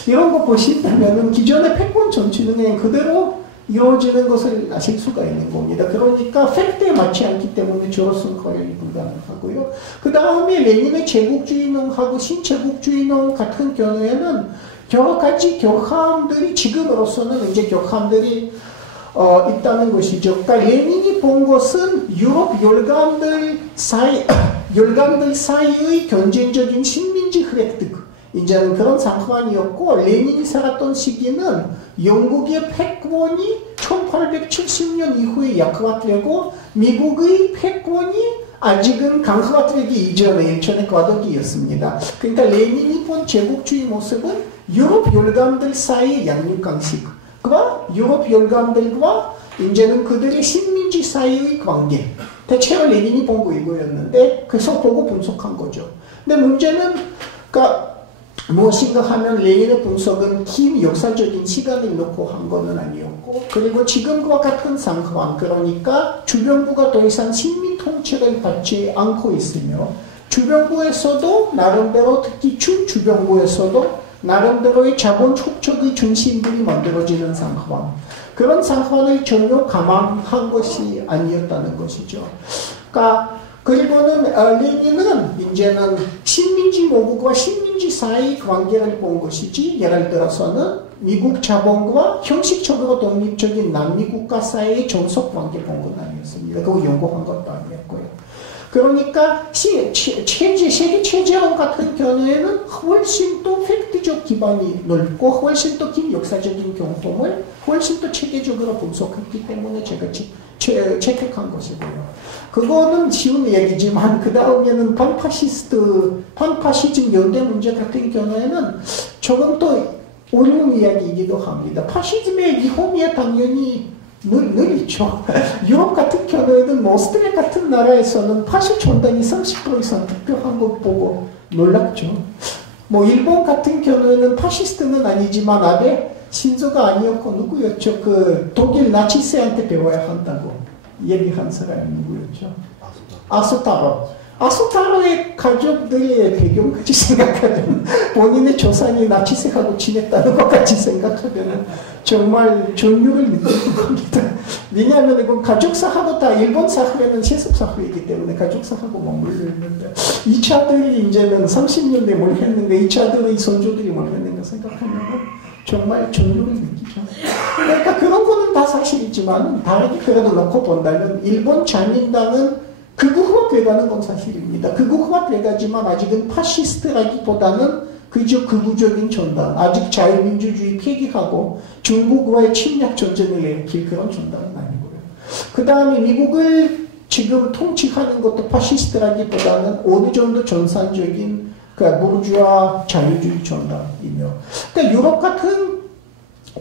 이런 거 보신다면은 기존의 패권 정치는 그냥 그대로 이루어지는 것을 아실 수가 있는 겁니다. 그러니까 팩트에 맞지 않기 때문에 저로서는 거론이 불가능하고요. 그 다음에 레닌의 제국주의론하고 신제국주의론 같은 경우에는 여러 가지 격함들이 지금으로서는 이제 격함들이 있다는 것이죠. 그러니까 레닌이 본 것은 유럽 열강들 사이의 경쟁적인 식민지 획득 이제는 그런 상황이었고 레닌이 살았던 시기는 영국의 패권이 1870년 이후에 약화되고 미국의 패권이 아직은 강화되기 이전에 일전의 과도기였습니다. 그러니까 레닌이 본 제국주의 모습은 유럽 열강들 사이의 양육강식과 유럽 열강들과 이제는 그들의 식민지 사이의 관계 대체로 레닌이 본 거 이거였는데 그래서 보고 분석한 거죠. 근데 문제는 그러니까 무엇인가 하면 레닌의 분석은 긴 역사적인 시간을 놓고 한 것은 아니었고 그리고 지금과 같은 상황 그러니까 주변부가 더 이상 식민 통치를 받지 않고 있으며 주변부에서도 나름대로 특히 중주변부에서도 나름대로의 자본 축적의 중심들이 만들어지는 상황 그런 상황을 전혀 감안한 것이 아니었다는 것이죠. 그러니까 그리고는 레닌은 이제는 식민지 모국과 식민지 사이의 관계를 본 것이지 예를 들어서는 미국 자본과 형식적으로 독립적인 남미 국가 사이의 정석 관계 본 건 아니었습니다. 그거 연구한 것도 아니었고요. 그러니까 세계 체제론 같은 경우에는 훨씬 더 팩트적 기반이 넓고 훨씬 더 긴 역사적인 경험을 훨씬 더 체계적으로 분석했기 때문에 제가 채택한 것이고요. 그거는 쉬운 얘기지만 그 다음에는 판파시즘 연대 문제 같은 경우에는 조금 더 어려운 이야기이기도 합니다. 파시즘의 위험이 당연히 늘 있죠. 유럽 같은 경우에는 뭐 오스트리아 같은 나라에서는 파시 전당이 30% 이상 득표한 것 보고 놀랐죠. 뭐 일본 같은 경우에는 파시스트는 아니지만 아베 신조가 아니었고 누구였죠? 그 독일 나치세한테 배워야 한다고 얘기한 사람이 누구였죠? 아소타로의 가족들의 배경까지 생각하면 본인의 조상이 나치세하고 지냈다는 것까지 생각하면 정말 전율을 느끼는 겁니다. 왜냐하면 이건 가족사하고 다 일본 사회는 세습사회이기 때문에 가족사하고 머물러 있는데 2차들이 이제는 30년대 뭘 했는데 2차들의 선조들이 뭘 했는가 생각하면 정말 전율을 느끼죠. 그러니까 그런 거는 다 사실이지만 다르게 그래도 놓고 본다면 일본 자민당은 극우화돼가는 건 사실입니다. 극우화돼가지만 아직은 파시스트라기보다는 그저 극우적인 전당, 아직 자유민주주의 폐기하고 중국과의 침략 전쟁을 일으킬 그런 전당은 아니고요. 그 다음에 미국을 지금 통치하는 것도 파시스트라기보다는 어느 정도 전산적인 그러니까 부르주아 자유주의 전당이며 그러니까 유럽 같은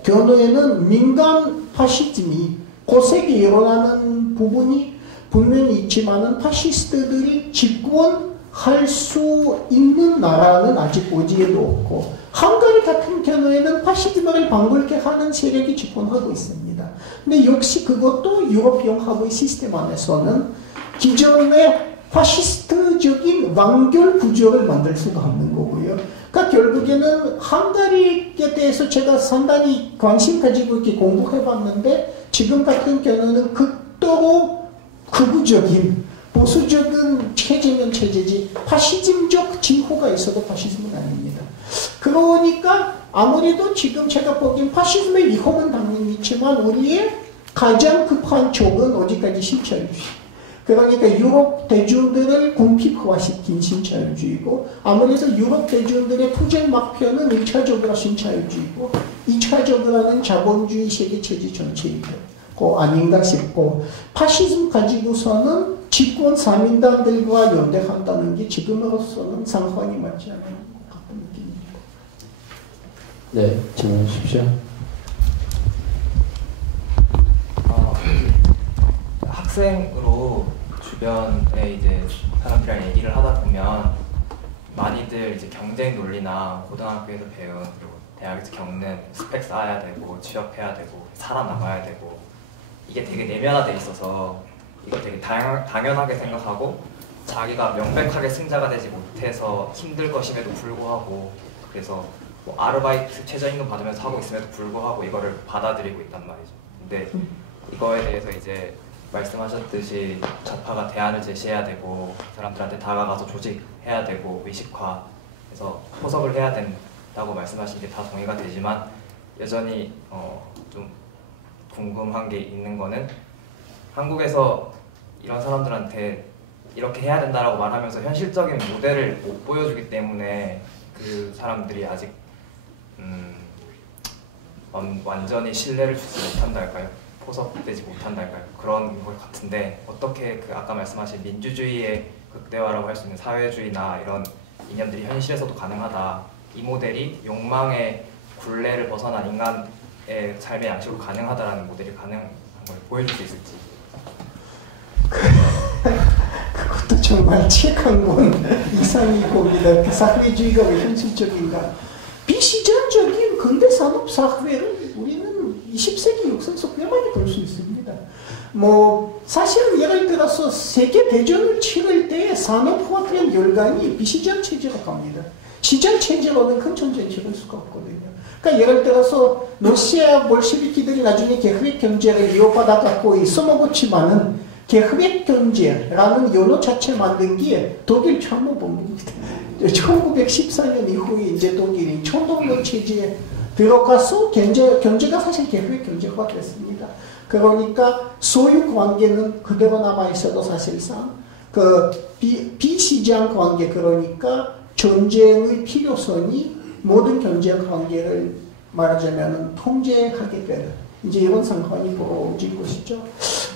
경우에는 민간 파시즘이 고색이 일어나는 부분이 분명히 있지만은 파시스트들이 집권할 수 있는 나라는 아직 어디에도 없고 헝가리 같은 경우에는 파시즘을 방불케 하는 세력이 집권하고 있습니다. 근데 역시 그것도 유럽연합의 시스템 안에서는 기존의 파시스트적인 완결 구조를 만들 수가 없는 거고요. 그러니까 결국에는 헝가리에 대해서 제가 상당히 관심 가지고 이렇게 공부해봤는데 지금 같은 경우는 극도로 극우적인 보수적인 체제면 체제지 파시즘적 진호가 있어도 파시즘은 아닙니다. 그러니까 아무래도 지금 제가 보기엔 파시즘의 위험은 당연히 있지만 우리의 가장 급한 적은 어디까지 신자유주의. 그러니까 유럽 대중들을 궁핍화시킨 신자유주의고 아무래도 유럽 대중들의 투쟁 막표는 1차적으로 신자유주의고 2차적으로는 자본주의 세계체제 전체이고 아닌가 싶고 파시즘 가지고서는 집권 3인단들과 연대한다는 게 지금으로서는 상황이 맞지 않은 것 같은 느낌입니다. 네, 질문해 주십시오. 학생으로 주변에 이제 사람들이랑 얘기를 하다 보면 많이들 이제 경쟁 논리나 고등학교에서 배운 그리고 대학에서 겪는 스펙 쌓아야 되고 취업해야 되고 살아남아야 되고 이게 되게 내면화돼 있어서 이걸 되게 당연하게 생각하고 자기가 명백하게 승자가 되지 못해서 힘들 것임에도 불구하고 그래서 뭐 아르바이트 최저임금 받으면서 하고 있음에도 불구하고 이거를 받아들이고 있단 말이죠. 근데 이거에 대해서 이제 말씀하셨듯이 좌파가 대안을 제시해야 되고 사람들한테 다가가서 조직해야 되고 의식화해서 포섭을 해야 된다고 말씀하신 게 다 동의가 되지만 여전히 좀 궁금한 게 있는 거는 한국에서 이런 사람들한테 이렇게 해야 된다라고 말하면서 현실적인 모델을 못 보여주기 때문에 그 사람들이 아직 완전히 신뢰를 주지 못한달까요? 포섭되지 못한달까요? 그런 것 같은데 어떻게 그 아까 말씀하신 민주주의의 극대화라고 할 수 있는 사회주의나 이런 이념들이 현실에서도 가능하다. 이 모델이 욕망의 굴레를 벗어난 인간의 삶의 양식으로 가능하다라는 모델이 가능한 걸 보여줄 수 있을지. 그것도 정말 책 한 권 이상이 봅니다. 그 사회주의가 왜 현실적인가? 비시장적인 근대산업 사회를 우리는 20세기 역사 속 꽤 많이 볼 수 있습니다. 뭐 사실은 예를 들어서 세계 대전을 치를 때 산업화된 열강이 비시장 체제로 갑니다. 시장 체제로는 큰 전쟁을 치를 수가 없거든요. 그러니까 예를 들어서 러시아 볼시비키들이 나중에 계획 경제를 이어받아 갖고 써먹었지만은 계획 경제라는 연어 자체를 만든 게 독일 참모본부입니다. 1914년 이후에 이제 독일이 초동력 체제에 들어가서 경제가 사실 계획 경제가 됐습니다. 그러니까 소유 관계는 그대로 남아 있어도 사실상 그 비시장 관계 그러니까 전쟁의 필요성이 모든 경제 관계를 말하자면 통제하게 되는 이제 이런 상황이 벌어질 것이죠.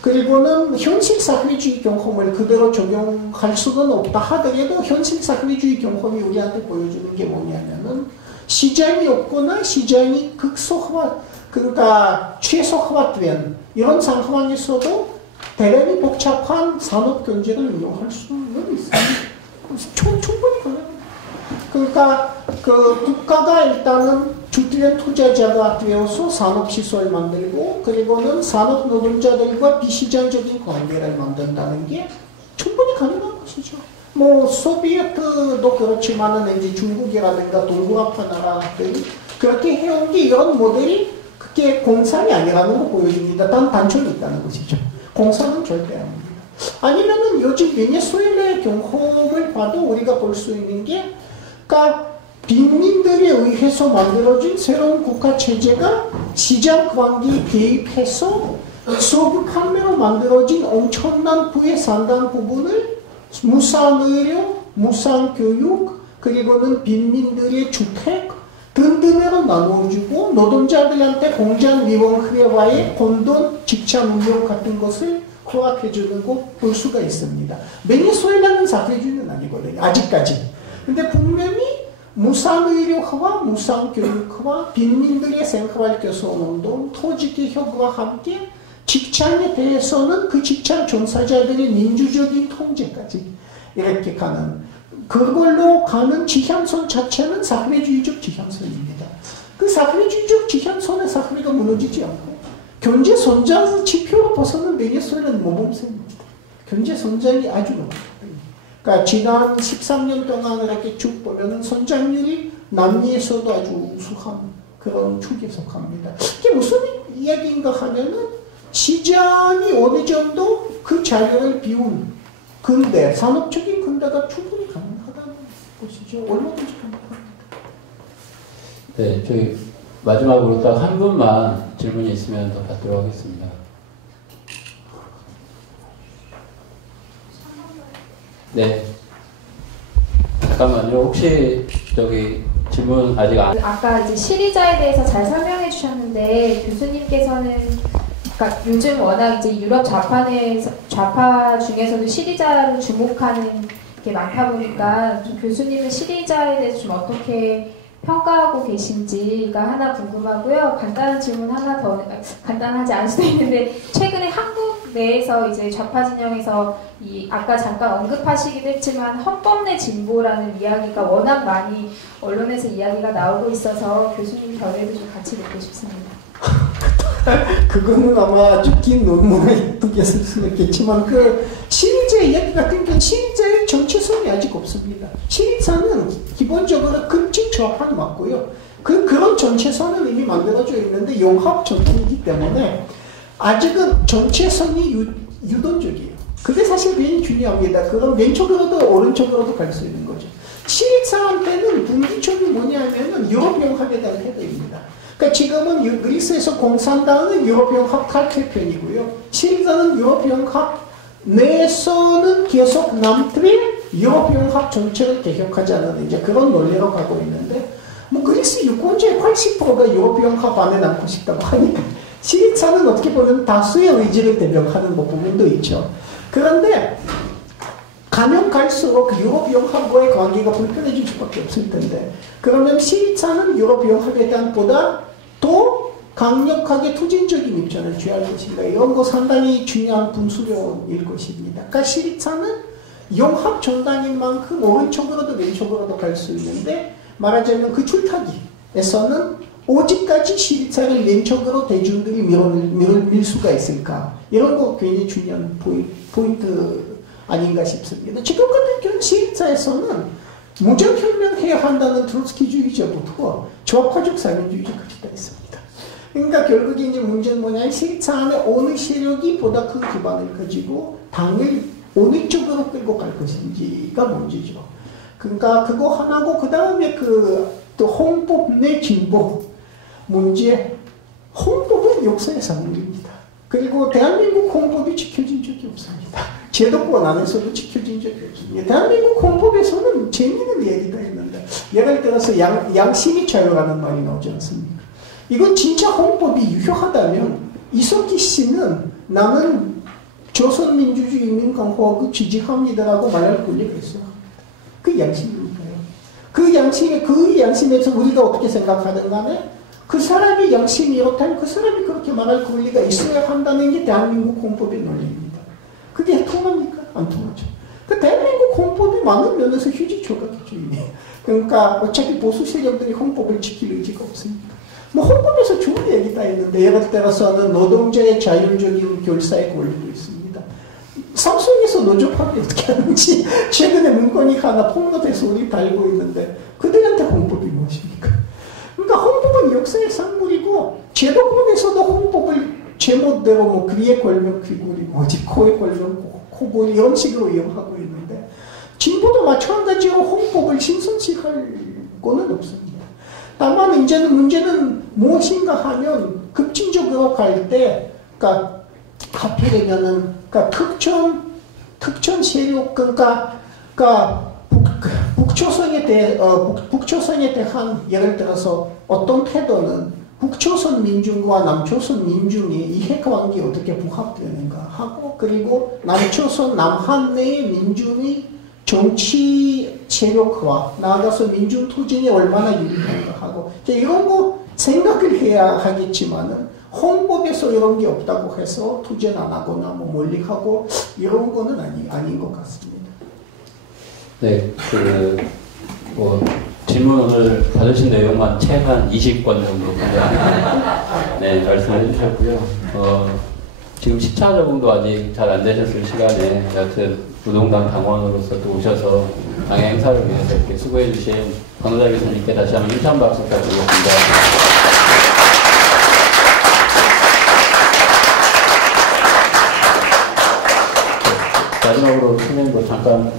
그리고는 현실 사회주의 경험을 그대로 적용할 수는 없다 하더라도 현실 사회주의 경험이 우리한테 보여주는 게 뭐냐면은 시장이 없거나 시장이 극소화, 그러니까 최소화된 이런 상황에서도 대단히 복잡한 산업 경제를 운영할 수는 있습니다. 충분히 가능합니다. 그러니까 그 국가가 일단은 주된 투자자가 되어서 산업시설 만들고 그리고는 산업 노동자들과 비시장적인 관계를 만든다는 게 충분히 가능한 것이죠. 뭐 소비에트도 그렇지만은 이제 중국이라든가 동구아파 나라들이 그렇게 해온 게 이런 모델이 그게 공산이 아니라는 거 보여줍니다. 단점이 있다는 것이죠. 공산은 절대 아닙니다. 아니면은 요즘 베네수엘라의 경험을 봐도 우리가 볼 수 있는 게 그러니까 빈민들에 의해서 만들어진 새로운 국가 체제가 시장 관계에 개입해서 소비 판매로 만들어진 엄청난 부의 상당 부분을 무상의료, 무상교육, 그리고는 빈민들의 주택 등등으로 나눠주고 노동자들한테 공장 위원회와의 공동 직장 운영 같은 것을 허락해주는 거 볼 수가 있습니다. 베네수엘라는 사회주의는 아니거든요. 아직까지. 근데 분명히 무상의료화와 무상교육화와 빈민들의 생활 개선운동, 토지개혁과 함께 직장에 대해서는 그 직장 종사자들의 민주적인 통제까지 이렇게 가는 그걸로 가는 지향선 자체는 사회주의적 지향선입니다. 그 사회주의적 지향선의 사회가 무너지지 않고 경제 성장 지표로 봐서는 베네수엘라는 모범생입니다. 경제 성장이 아주 높아요. 그러니까 지난 13년 동안 이렇게 쭉 보면은 성장률이 남미에서도 아주 우수한 그런 축에 속합니다. 이게 무슨 이야기인가 하면은 시장이 어느 정도 그 자리를 비운 근대, 산업적인 근대가 충분히 가능하다는 것이죠. 얼마든지 가능합니다. 네, 저희 마지막으로 딱 한 분만 질문이 있으면 더 받도록 하겠습니다. 네. 잠깐만요. 혹시 저기 질문 아직 안. 아까 이제 시리자에 대해서 잘 설명해 주셨는데 교수님께서는 그러니까 요즘 워낙 이제 유럽 좌파 중에서도 시리자를 주목하는 게 많다 보니까 좀 교수님은 시리자에 대해서 좀 어떻게 평가하고 계신지가 하나 궁금하고요. 간단한 질문 하나 더, 간단하지 않을 수도 있는데 최근에 한국 내에서 이제 좌파 진영에서 이 아까 잠깐 언급하시기도 했지만 헌법 내 진보라는 이야기가 워낙 많이 언론에서 이야기가 나오고 있어서 교수님 견해도 좀 같이 듣고 싶습니다. 그거는 아마 아주 긴 논문에 두겠을 수는 있겠지만 그 시리자 이야기 같은 경우는 시리자의 정체성이 아직 없습니다. 시리자는 기본적으로 급진 좌파는 맞고요. 그런 정체성은 이미 만들어져 있는데 용합 전통이기 때문에 아직은 정체성이 유동적이에요. 그게 사실 굉장히 중요합니다. 그건 왼쪽으로도 오른쪽으로도 갈 수 있는 거죠. 시리자한테는 분기점이 뭐냐면은 유럽연합에 대한 태도입니다. 그러니까 지금은 그리스에서 공산당은 유럽연합 탈퇴편이고요. 시리자는 유럽연합 내에서는 계속 남들의 유럽연합 전체를 개혁하자는 이제 그런 논리로 가고 있는데 뭐 그리스 유권자의 80%가 유럽연합 안에 남고 싶다고 하니까 시리자는 어떻게 보면 다수의 의지를 대변하는 부분도 있죠. 그런데 가면 갈수록 유럽연합과의 관계가 불편해질 수밖에 없을 텐데 그러면 시리자는 유럽연합에 대한 보다 더 강력하게 투쟁적인 입장을 취할 것인가 이런 거 상당히 중요한 분수령일 것입니다. 그러니까 시리자는 용합 정당인 만큼 오른쪽으로도 왼쪽으로도 갈 수 있는데 말하자면 그 줄타기에서는 어디까지 시리자를 왼쪽으로 대중들이 밀 수가 있을까 이런 거 굉장히 중요한 포인트 아닌가 싶습니다. 지금 같은 경우 시리자에서는 무장혁명해야 한다는 트로츠키주의자부터 좌파적 사회주의자까지 다 있습니다. 그러니까 결국 이제 문제는 뭐냐 시리자 안에 어느 세력이 보다 큰 기반을 가지고 당을 어느 쪽으로 끌고 갈 것인지가 문제죠. 그러니까 그거 하나고 그 다음에 또 헌법 내 진보 문제 헌법은 역사의 산물입니다. 그리고 대한민국 헌법이 지켜진 적이 없습니다. 제도권 안에서도 지켜진 적이 없습니다. 대한민국 헌법에서는 재미있는 이야기가 있는데 예를 들어서 양심의 자유라는 말이 나오지 않습니까? 이건 진짜 헌법이 유효하다면 이석기 씨는 나는 조선민주주의인민공화국 지지합니다라고 말할 권리가 있어요. 그 양심이니까요. 그 양심에서 우리가 어떻게 생각하든 간에 그 사람이 양심이 이렇다면 그 사람이 그렇게 말할 권리가 있어야 한다는 게 대한민국 헌법의 논리입니다. 그게 통합니까? 안 통하죠. 그 대한민국 헌법이 많은 면에서 휴지조각주의예요. 그러니까 어차피 보수 세력들이 헌법을 지킬 의지가 없습니다. 뭐 헌법에서 좋은 얘기 다 있는데 예를 들어서는 노동자의 자율적인 결사의 권리도 있습니다. 삼성에서 노조합이 어떻게 하는지 최근에 문건이 하나 폭로돼서 우리 달고 있는데 그들한테 헌법이 무엇입니까? 그러니까 헌법은 역사의 산물이고 제도권에서도 헌법을 제멋대로 뭐 귀에 걸면 귀걸이고 어디 코에 걸면 코걸이 이런 식으로 이용하고 있는데 진보도 마찬가지로 헌법을 신선시할 거는 없습니다. 다만 이제는 문제는 무엇인가 하면 급진적으로 갈 때 그러니까 하필이면은 그러니까 특정 세력 그러니까 북조선에 대한 예를 들어서 어떤 태도는 북조선 민중과 남조선 민중의 이해관계에 어떻게 부합되는가 하고 그리고 남조선 남한 내의 민중의 정치 세력화 나아가서 민중 투쟁에 얼마나 유리한가 하고 이런 거 생각을 해야 하겠지만은 헌법에서 이런 게 없다고 해서 투쟁 안 하거나 뭐 멀리하고 이런 거는 아닌 것 같습니다. 네, 질문을 받으신 내용만 책 한 20권 정도 네, 말씀해 주셨고요. 지금 시차 적응도 아직 잘 안 되셨을 시간에 여튼 부동당 당원으로서 또 오셔서 당의 행사를 위해서 이렇게 수고해 주신 강노자 교수님께 다시 한번 힘찬 박수 부탁드리겠습니다. 마지막으로 선생님도 잠깐.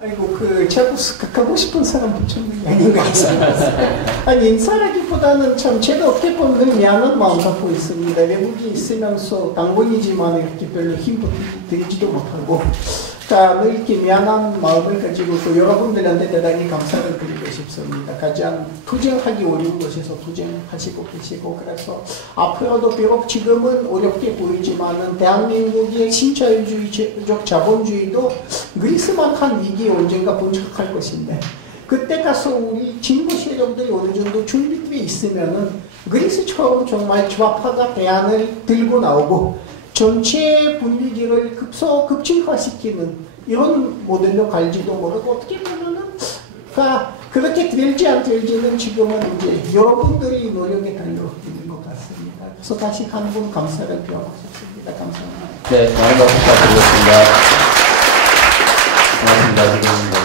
아이고 자꾸 가고 싶은 사람 붙였는 게 아닌가 아니 인사라기보다는 참 제가 어떻게 보면 미안한 마음 갖고 있습니다. 외국에 있으면서 당번이지만 이렇게 별로 힘도 들이지도 못하고 늘 이렇게 미안한 마음을 가지고 여러분들한테 대단히 감사를 드리고 싶습니다. 가장 투쟁하기 어려운 곳에서 투쟁하시고 계시고 그래서 앞으로도 비록 지금은 어렵게 보이지만은 대한민국의 신자유주의적 자본주의도 그리스만한 위기에 언젠가 봉착할 것인데 그때 가서 우리 진보 세력들이 어느 정도 준비돼 있으면은 그리스처럼 정말 좌파가 대안을 들고 나오고 전체 분위기를 급진화시키는 이런 모델로 갈지도 모르고 어떻게 보면은 그렇게 될지 안 될지는 지금은 이제 여러분들이 노력에 달려 있는 것 같습니다. 그래서 다시 한 번 감사를 표하고 싶습니다. 감사합니다. 네, 많은 박수 부탁드리겠습니다. 고맙습니다. 지금